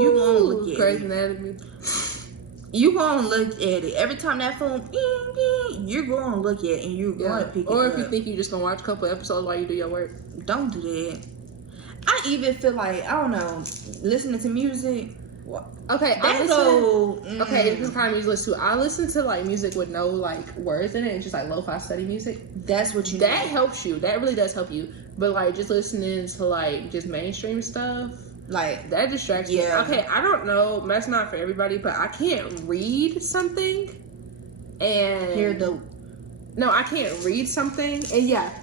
you gonna look at crazy it. You gonna look at it every time that phone ding, ding, you're gonna look at it and you're gonna pick it up. Or if you think you're just gonna watch a couple episodes while you do your work, don't do that. I even feel like, I don't know, listening to music. Okay, this is kind of music listen to. I listen to like music with no like words in it, and just like lo-fi study music. That's what you. That helps you. That really does help you. But like just listening to like just mainstream stuff, like that distracts me. Okay, I don't know. That's not for everybody, but I can't read something and No, I can't read something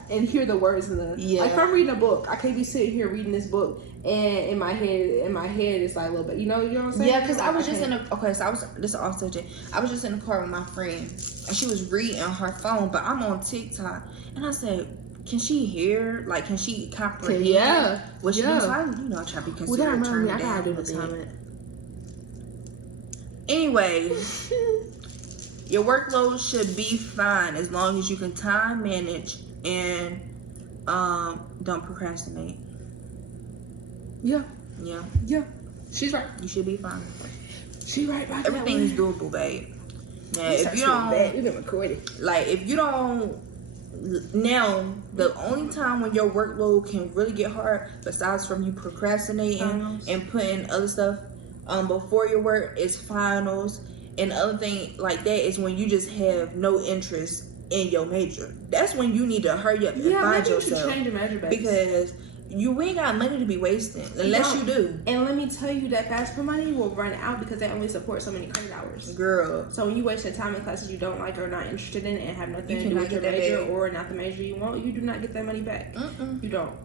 and hear the words in the like if I'm reading a book, I can't be sitting here reading this book and in my head it's like a little bit, you know what I'm saying? Yeah, because I was just this is off subject. I was just in the car with my friend and she was reading on her phone, but I'm on TikTok and I said, can she hear? Like, can she comprehend? What she doing? So I try to be considerate. I gotta do the comment. Anyway. Your workload should be fine as long as you can time manage and don't procrastinate. Yeah. She's right. You should be fine. She's right. Everything's doable, babe. Now, if you don't, we've been recording. Like, if you don't, now the only time when your workload can really get hard, besides from you procrastinating and putting other stuff before your work, is finals. And the other thing like that is when you just have no interest in your major. That's when you need to hurry up and find yourself. Change your major, because you ain't got money to be wasting unless you do. And let me tell you that FAFSA money will run out because they only support so many credit hours. Girl. So when you waste your time in classes you don't like or not interested in and have nothing to do with your major or not the major you want, you do not get that money back. You don't.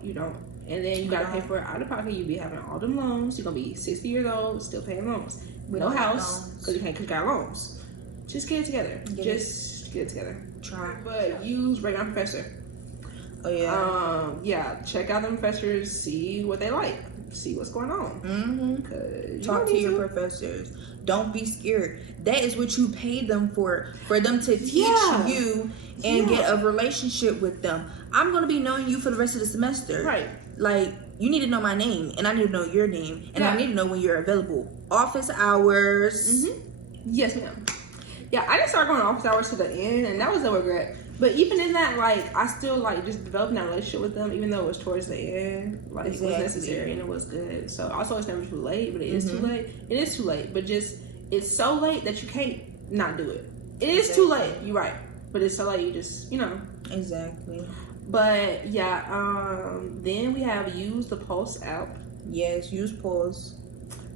And then you gotta pay for it out of pocket. You be having all them loans. You're gonna be 60 years old, still paying loans. With no house, because you got loans. Just get it together. Get it together. Try. But use regular professor. Oh yeah. Check out the professors. See what they like. See what's going on. Talk to your professors. Don't be scared. That is what you pay them for them to teach you and get a relationship with them. I'm gonna be knowing you for the rest of the semester. Right. Like, you need to know my name, and I need to know your name, and I need to know when you're available. Office hours. Yes, ma'am. Yeah, I didn't start going to office hours to the end, and that was a regret. But even in that, like, I still, like, just developing that relationship with them, even though it was towards the end. Like, it was necessary, and it was good. So, also, it's never too late, but it is too late. It is too late, but just, it's so late that you can't not do it. It is too late, you're right. But it's so late, you just, Exactly. But, then we have use the Pulse app. Yes, use Pulse.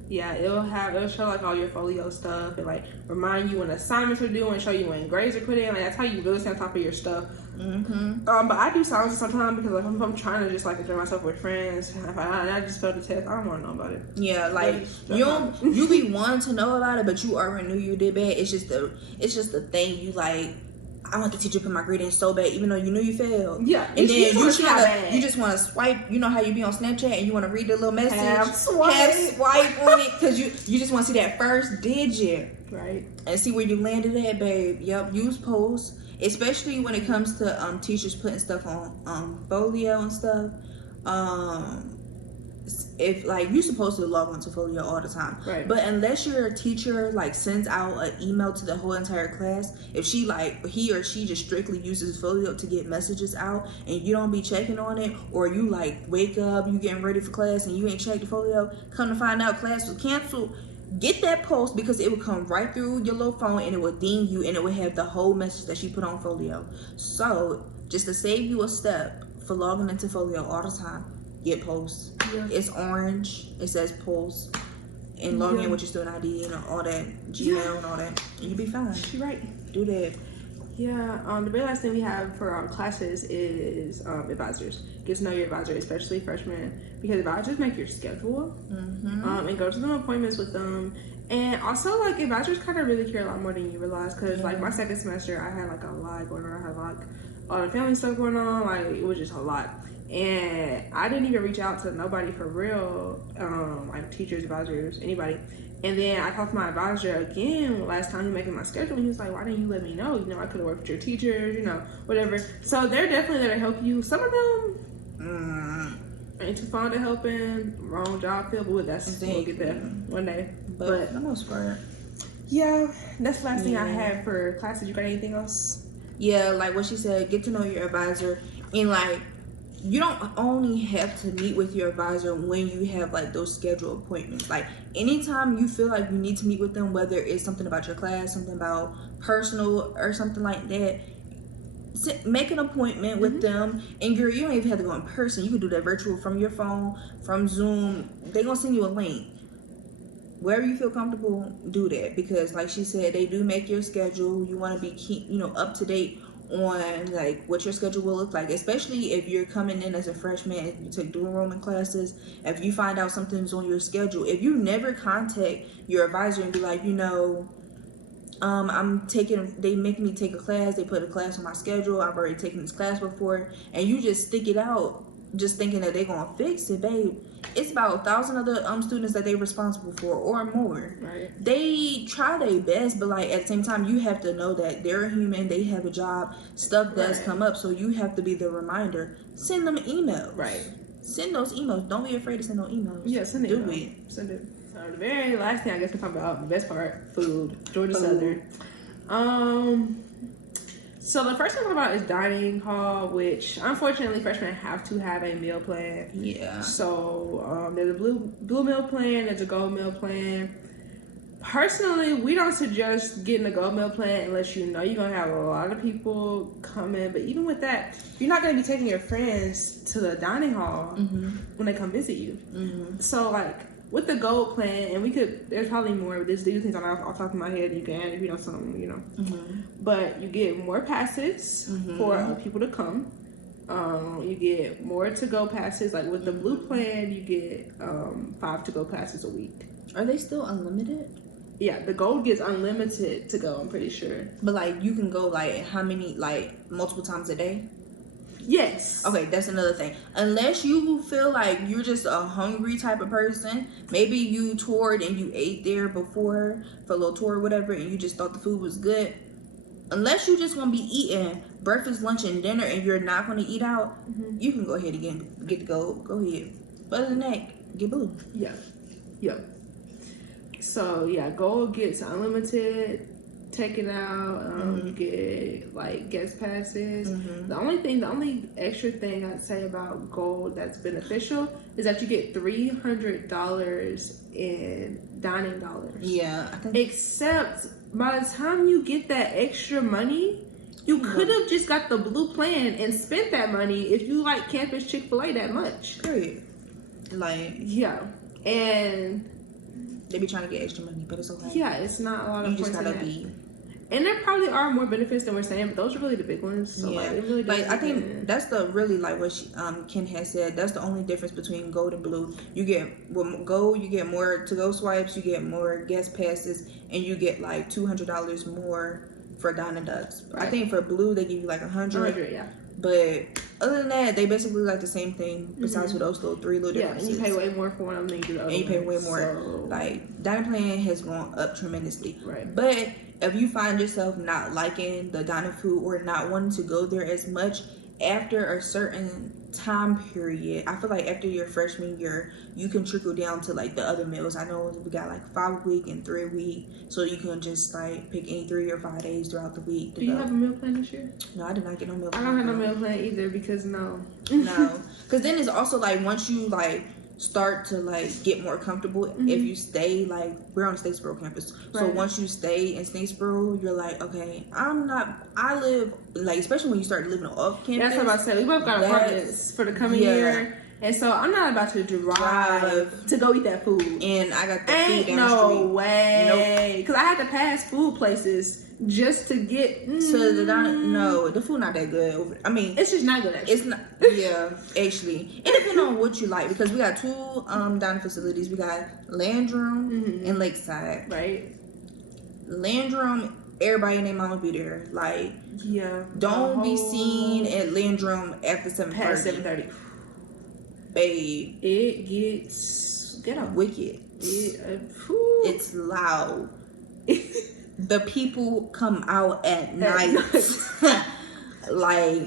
Yeah, it'll show like all your folio stuff and like remind you when assignments are due and show you when grades are put in. Like that's how you really stay on top of your stuff. But I do silence sometimes because like, if I'm trying to just like enjoy myself with friends, if I just failed the test, I don't want to know about it. Yeah, like you be wanting to know about it, but you already knew you did bad. It's just the thing you like. I want the teacher to put my grade in so bad, even though you knew you failed. Yeah, and then you you just want to swipe. You know how you be on Snapchat and you want to read the little message, Have swipe on it because you just want to see that first digit, right? And see where you landed at, babe. Yep, use post, especially when it comes to teachers putting stuff on Folio and stuff. If like you're supposed to log onto Folio all the time, right? But unless your teacher like sends out an email to the whole entire class, if she like he or she just strictly uses Folio to get messages out, and you don't be checking on it, or you like wake up, you getting ready for class, and you ain't checked the Folio, come to find out class was canceled. Get that post because it will come right through your little phone and it will ding you and it will have the whole message that she put on Folio. So just to save you a step for logging into Folio all the time, get posts. Yeah. It's orange. It says post. And log in with your student ID and all that, Gmail and all that. And you'll be fine. You're right. Do that. Yeah, the very last thing we have for our classes is advisors. Get to know your advisor, especially freshmen, because advisors make your schedule and go to some appointments with them. And also, like, advisors kind of really care a lot more than you realize, because, like, my second semester, I had, like, a lot going on. I had, like, all the family stuff going on. Like, it was just a lot. And I didn't even reach out to nobody for real, like teachers, advisors, anybody. And then I talked to my advisor again last time he making my schedule, and he was like, why didn't you let me know? You know, I could have worked with your teachers, you know, whatever. So they're definitely there to help you. Some of them ain't too fond of helping, wrong job field, but that's we'll get there one day. But for the most part, yeah, that's the last thing I had for classes. You got anything else? Yeah, like what she said, get to know your advisor, and like, you don't only have to meet with your advisor when you have like those scheduled appointments. Like anytime you feel like you need to meet with them, whether it's something about your class, something about personal or something like that, make an appointment with them. And girl, you don't even have to go in person. You can do that virtual from your phone, from Zoom. They're gonna send you a link. Wherever you feel comfortable, do that, because like she said, they do make your schedule. You want to be up to date on like what your schedule will look like, especially if you're coming in as a freshman and you take dual enrollment classes. If you find out something's on your schedule, if you never contact your advisor and be like, they make me take a class, they put a class on my schedule, I've already taken this class before, and you just stick it out just thinking that they're gonna fix it, babe. It's about 1,000 other students that they're responsible for or more. Right. They try their best, but like at the same time, you have to know that they're human, they have a job, stuff does come up, so you have to be the reminder. Send them emails. Right. Send those emails. Don't be afraid to send those emails. Yeah, send it. Do it. Send it. So the very last thing I guess we're talking about, the best part, food. Georgia Southern. So the first thing I'm about is dining hall, which unfortunately freshmen have to have a meal plan. Yeah. So there's a blue meal plan, there's a gold meal plan. Personally, we don't suggest getting a gold meal plan unless you know you're gonna have a lot of people come in. But even with that, you're not gonna be taking your friends to the dining hall when they come visit you. So like with the gold plan, and there's probably more of this. These things are off the top of my head. You can add if you know something, But you get more passes for people to come. You get more to-go passes. Like with the blue plan, you get 5 to-go passes a week. Are they still unlimited? Yeah, the gold gets unlimited to go, I'm pretty sure. But like you can go like how many, like multiple times a day? Yes. Okay, that's another thing. Unless you feel like you're just a hungry type of person, maybe you toured and you ate there before for a little tour or whatever, and you just thought the food was good. Unless you just want to be eating breakfast, lunch, and dinner, and you're not going to eat out, you can go ahead and get the gold. Go ahead. But other than that, get blue. Yeah. So yeah, gold gets unlimited. Take it out. You get like guest passes. The only extra thing I'd say about gold that's beneficial is that you get $300 in dining dollars. Yeah. Except by the time you get that extra money, you could have just got the blue plan and spent that money if you like campus Chick-fil-A that much. Period. Like and they be trying to get extra money, but it's okay. Yeah, it's not a lot of you just points gotta in be. And there probably are more benefits than we're saying, but those are really the big ones. So yeah, it really I think that's the really like what Ken has said. That's the only difference between gold and blue. You get gold, you get more to-go swipes, you get more guest passes, and you get like $200 more for Diamond Ducks. I Right. think for Blue they give you like 100. 100, yeah. But other than that, they basically like the same thing. Besides for those little 3 little Yeah, and differences. you pay way more for one of them than you do the other. And you pay way ones, more. so- Like Dining Plan has gone up tremendously. Right. But if you find yourself not liking the dining food or not wanting to go there as much after a certain time period, I feel like after your freshman year, you can trickle down to like the other meals. I know we got like 5 a week and 3 a week, so you can just like pick any 3 or 5 days throughout the week. Do you have a meal plan this year? No, I did not get no meal I plan. don't have no meal plan either because no. No, because then it's also like once you like start to like get more comfortable, if you stay like we're on Statesboro campus, so Right. once you stay in Statesboro, you're like, okay, I live like, especially when you start living off campus. That's what I said. We both got apartments for the coming year, and so I'm not about to drive to go eat that food. And I got the food Ain't down the no street. way. Because I had to pass food places just to get So the food not that good. I mean, It's just not good. Actually. it's not. Yeah, actually, it depends on what you like because we got 2 dining facilities. We got Landrum and Lakeside. right. Landrum, everybody and their mama be there. Like, Yeah. don't be The seen whole- at Landrum after past 7:30. 7:30. Babe, It gets ghetto. wicked. Whew. It's loud. The people come out at night. Like,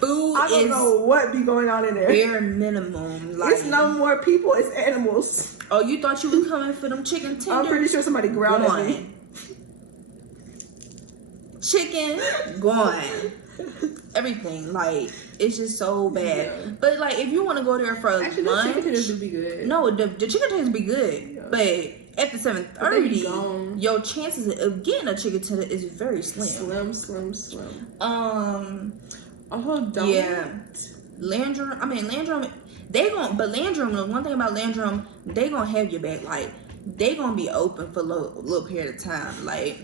food I don't is know what be going on in there. bare minimum. Like, It's no more people. It's animals. oh, you thought you was coming for them chicken tenders? I'm pretty sure somebody growled at me. Gone. Chicken gone. Everything, like, it's just so bad. Yeah. But like, if you want to go there for Actually, the lunch, chicken tenders do be good. no, the chicken tenders be good, Yeah. but after But they be 7:30, gone. your chances of getting a chicken tender is very slim. Slim. Um, Oh, don't. Yeah. Landrum, they gon' but Landrum, the one thing about Landrum, they gonna have your back. Like, they gonna be open for a little period of time. Like,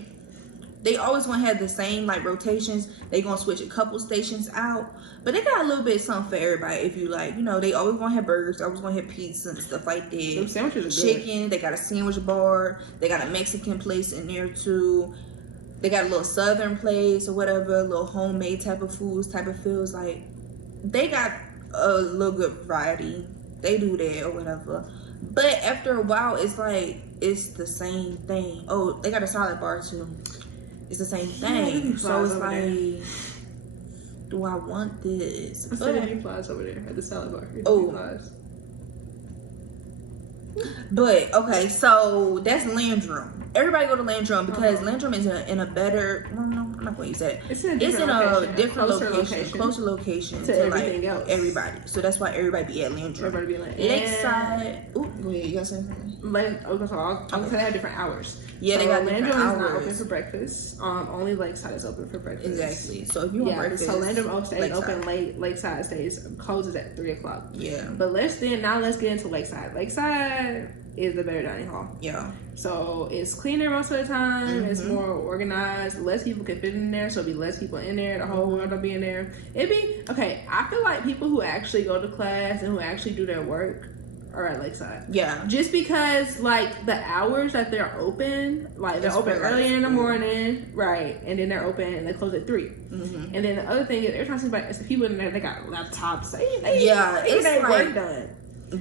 they always gonna have the same like rotations. They gonna switch a couple stations out, but they got a little bit of something for everybody. If you like, they always gonna have burgers, always gonna have pizza and stuff like Them that. sandwiches are good. Chicken, they got a sandwich bar. They got a Mexican place in there too. They got a little Southern place or whatever, a little homemade type of foods, type of feels. Like, they got a little good variety. They do that or whatever. But after a while, it's like, it's the same thing. Oh, they got a salad bar too. It's the same Yeah, thing. they So it's over there. like, do I want this? I said any flies over there at the salad bar. Oh. Flies. But okay, so that's Landrum. Everybody go to Landrum because Landrum is in a better. Well, no, I'm not going to use that. It's in a It's in different a different closer location, closer location to everything else. everybody. So that's why everybody be at Landrum. Everybody be like, Lakeside. Ooh, go ahead. You got something? They have different hours. Yeah, they So got different Landrum is not open hours. for breakfast. Only Lakeside is open for breakfast. Exactly. So if you want Yeah, breakfast, so Landrum stays Lakeside. open late. Lakeside stays closes at 3:00. Yeah, But let's get into Lakeside. Lakeside is the better dining hall. yeah, So it's cleaner most of the time. It's more organized. Less people can fit in there, so it'll be less people in there. The whole world will be in there. It'd be okay. I feel like people who actually go to class and who actually do their work are at Lakeside. yeah. Just because like the hours that they're open, like they're It's open for, like, early in the school. morning, right? And then they're open and they close at 3. Mm-hmm. And then the other thing is every time somebody, it's the people in there, they got laptops. Yeah, they it's get their like- work done.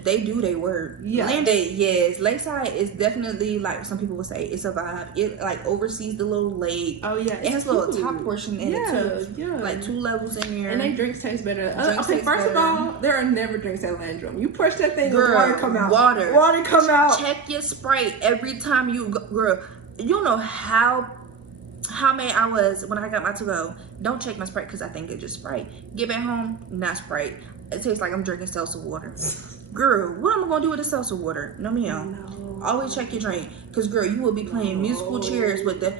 They do their work. Yeah. Yes. Lakeside is definitely, like some people would say, it's a vibe. It like oversees the little lake. Oh yeah, It has a little top portion in it too. Yeah. Like 2 levels in there. And they drinks taste better. Drinks Okay, taste first of better. all, there are never drinks at Landrum. You push that thing, Girl, water come out. water. Water come out. Check your Sprite every time you go. Girl, you know how mad I was when I got my to-go. Don't check my Sprite because I think it's just Sprite. Get back home, not Sprite. It tastes like I'm drinking seltzer water. Girl, what am I gonna do with the seltzer water? No, me out. No. Always check your drink, cause girl, you will be playing musical chairs with the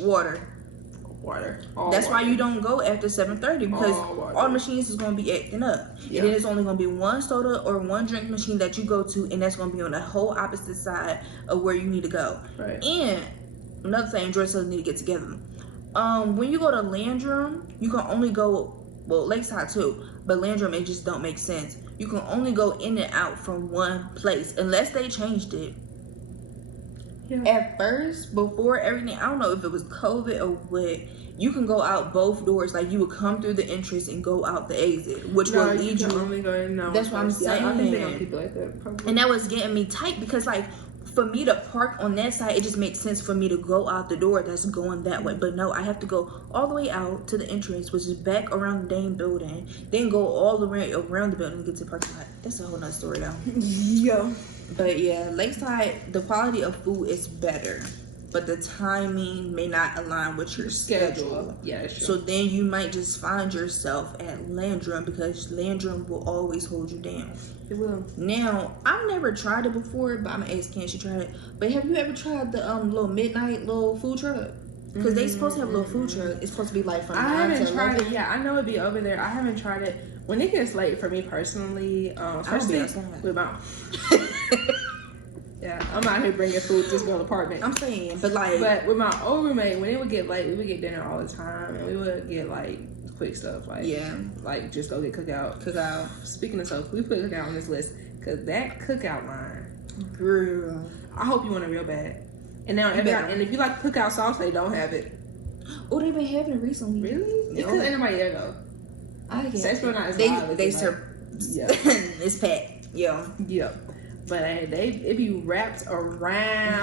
water. Water. That's why you don't go after 7:30 because All water. all the machines is gonna be acting up. Yeah. And then it's only gonna be one soda or one drink machine that you go to, and that's gonna be on the whole opposite side of where you need to go. Right. And another thing, Georgia doesn't need to get together. When you go to Landrum, you can only go, well, Lakeside too, but Landrum, it just don't make sense. You can only go in and out from one place unless they changed it. Yeah. At first, before everything, I don't know if it was COVID or what, you can go out both doors. Like, you would come through the entrance and go out the exit, which will lead you. Only go in That's what I'm saying. I think they're gonna keep it like that, probably. And that was getting me tight because, like, for me to park on that side, it just makes sense for me to go out the door that's going that way. But no, I have to go all the way out to the entrance, which is back around the dang building, then go all the way around the building to get to the parking lot. That's a whole nother story, though. Yeah. But yeah, Lakeside, the quality of food is better, but the timing may not align with your schedule. Yeah, sure. So then you might just find yourself at Landrum because Landrum will always hold you down. It will. Now, I've never tried it before, but I'm gonna ask Ken, she tried it. But have you ever tried the little midnight little food truck? Because they supposed to have a little food truck. It's supposed to be like from 9 to 11. I haven't tried it. Yeah, I know it'd be over there. I haven't tried it. When it gets late for me personally, especially with my yeah, I'm out here bringing food to this girl's apartment. I'm saying, but with my old roommate, when it would get late, we would get dinner all the time, and we would get like quick stuff, like like just go get cookout. Speaking of stuff, we put cookout on this list because that cookout line, girl, I hope you want it real bad. And now, if you like cookout sauce, they don't have it. Oh, they've been having it recently. Really? Because ain't nobody there though. I guess Sexpo not as they serve. Yeah, it's packed. Yeah. But it be wrapped around.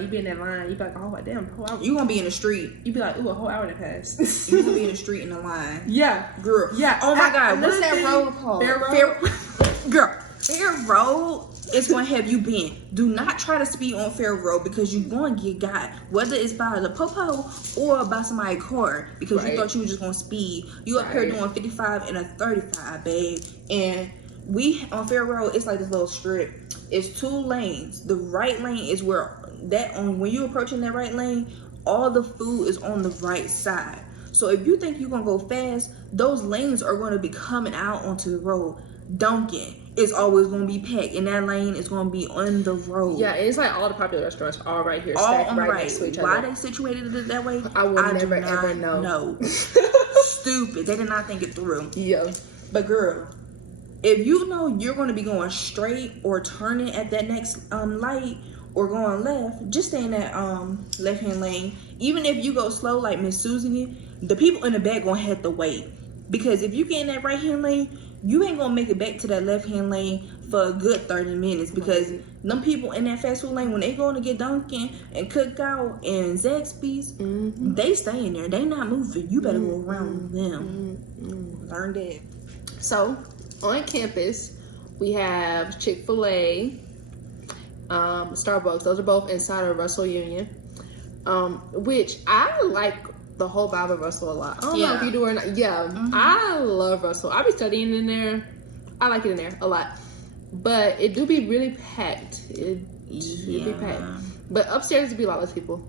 You be in that line. You be like, oh damn, whole hour. You gonna be in the street. You be like, ooh, a whole hour that passed. You gonna be in the street in the line. Yeah, girl. Yeah. Oh my God, what's that road called? Fair Road. Girl, Fair Road is gonna have you bent. Do not try to speed on Fair Road because you're gonna get got. Whether it's by the popo or by somebody's car because you thought you were just gonna speed. You up here doing 55 and a 35, babe, and we on Fair Road, it's like this little strip. It's 2 lanes. The right lane is where when you approaching that right lane, all the food is on the right side. So if you think you're gonna go fast, those lanes are gonna be coming out onto the road. Dunkin' is always gonna be packed, and that lane is gonna be on the road. Yeah, it's like all the popular restaurants all right here, all stacked on the right next to each other. Why they situated it that way? I will never ever know. No, stupid. They did not think it through. Yeah, but girl, if you know you're going to be going straight or turning at that next light or going left, just stay in that left hand lane. Even if you go slow like Miss Susie, the people in the back gonna have to wait, because if you get in that right hand lane, you ain't gonna make it back to that left hand lane for a good 30 minutes because them people in that fast food lane, when they going to get Dunkin' and Cookout and Zaxby's, they stay in there. They not moving. You better go around them. Learn that. So on campus, we have Chick-fil-A, Starbucks. Those are both inside of Russell Union, which I like the whole vibe of Russell a lot. I don't know if you do or not. Yeah, I love Russell. I be studying in there. I like it in there a lot, but it do be really packed. It be packed. But upstairs it be a lot less people.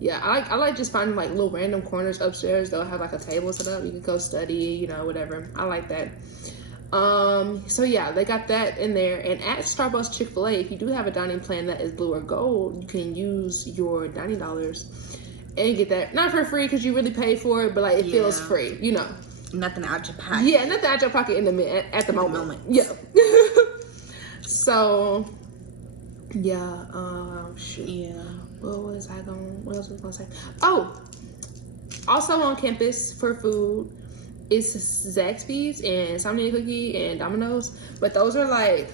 Yeah, I like just finding like little random corners upstairs. They'll have like a table set up. You can go study, whatever. I like that. So yeah, they got that in there. And at Starbucks, Chick-fil-A, if you do have a dining plan that is blue or gold, you can use your dining dollars and get that, not for free because you really pay for it, but like it feels free, Nothing out your pocket. Yeah, nothing out your pocket at the moment. Yeah. So yeah, shoot. Yeah. What else was I gonna say? Oh, also on campus for food, it's Zaxby's and Somnia Cookie and Domino's, but those are like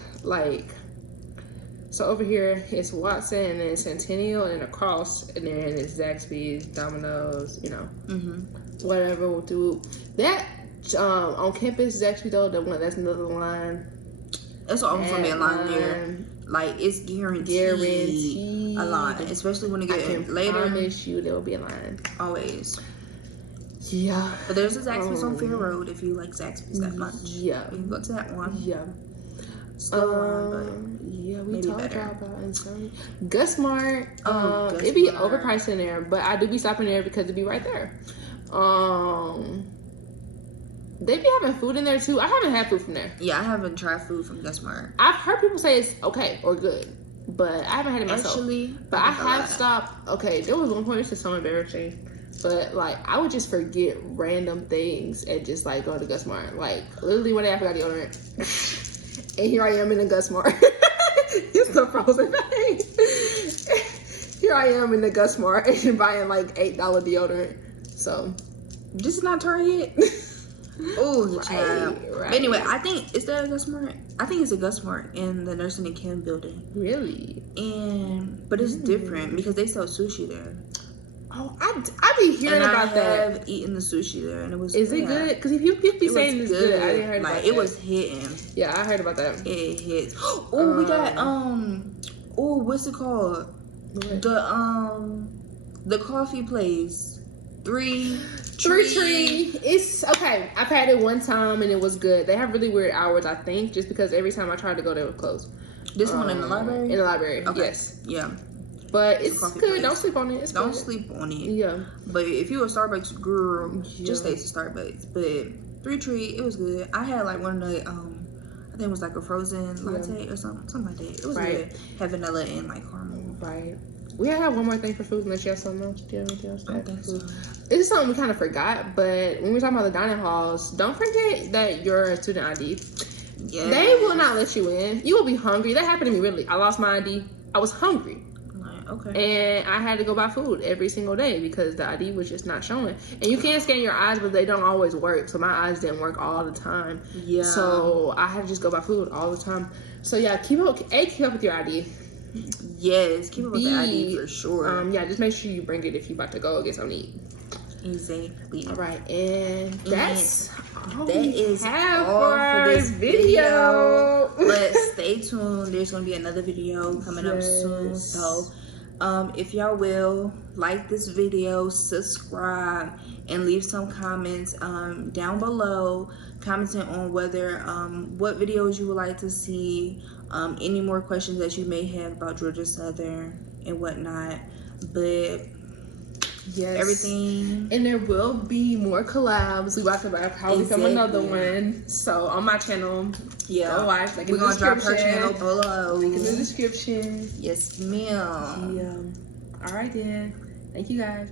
so over here it's Watson and then Centennial and across and then it's Zaxby's, Domino's, whatever we'll do. That on campus Zaxby's though, that's another line. That's always gonna be a line there. Like it's guaranteed a line, especially when it gets later. I promise you there will be a line. Always. Yeah. But there's a Zaxby's on Fair Road if you like Zaxby's that much. Yeah. You can go to that one. Yeah. Yeah, we talked about insane. Gus Mart. It be overpriced in there, but I do be stopping there because it be right there. They be having food in there too. I haven't had food from there. Yeah, I haven't tried food from Gus Mart. I've heard people say it's okay or good, but I haven't had it myself. Actually, but I have stopped. Okay, there was one point, this is so embarrassing, but like I would just forget random things and just like go to Gus Mart. Like literally one day I forgot deodorant, and here I am in a Gus Mart. It's the frozen thing. here I am in the Gus Mart and buying like $8 deodorant. So This is not Target. Oh, child. right. But anyway, I think is there a Gus Mart? I think it's a Gus Mart in the Nursing and Kim building. Really? But it's different because they sell sushi there. Oh, I be hearing about that. I have eaten the sushi there, and it was. Is it good? Because if you be saying it's good, I didn't heard about that. It was hitting. Yeah, I heard about that. It hits. Oh, we got Oh, what's it called? What? The coffee place. Three Tree. It's okay. I've had it one time and it was good. They have really weird hours, I think, just because every time I tried to go, they would close. This one in the library? In the library, Okay. Yes. Yeah. But it's good. Place. Don't sleep on it. It's Don't good. sleep on it. Yeah. But if you're a Starbucks girl, Yeah. just stay to Starbucks. But Three Tree, it was good. I had like one of the I think it was like a frozen latte or something like that. It was good. Had vanilla and like caramel. Right. We have one more thing for food unless you have something else. Do you have anything else to I add think for so. food? It's something we kind of forgot, but when we're talking about the dining halls, don't forget that your student ID. Yeah. They will not let you in. You will be hungry. That happened to me, really. I lost my ID. I was hungry. Okay. And I had to go buy food every single day because the ID was just not showing. And you can scan your eyes, but they don't always work. So my eyes didn't work all the time. Yeah. So I had to just go buy food all the time. So yeah, keep up with your ID. Yes, keep up with the ID for sure. Yeah, just make sure you bring it if you about to go get something to eat. Exactly. All right, and that's all that we is have all for this video. But stay tuned. There's gonna be another video coming up soon. So if y'all will like this video, subscribe, and leave some comments down below, commenting on whether what videos you would like to see, any more questions that you may have about Georgia Southern and whatnot. But yes, everything, and there will be more collabs. We about to probably film another one. So on my channel, go watch. Like, we're gonna drop her channel below. Link in the description. Yes, ma'am. Yeah. All right then. Thank you guys.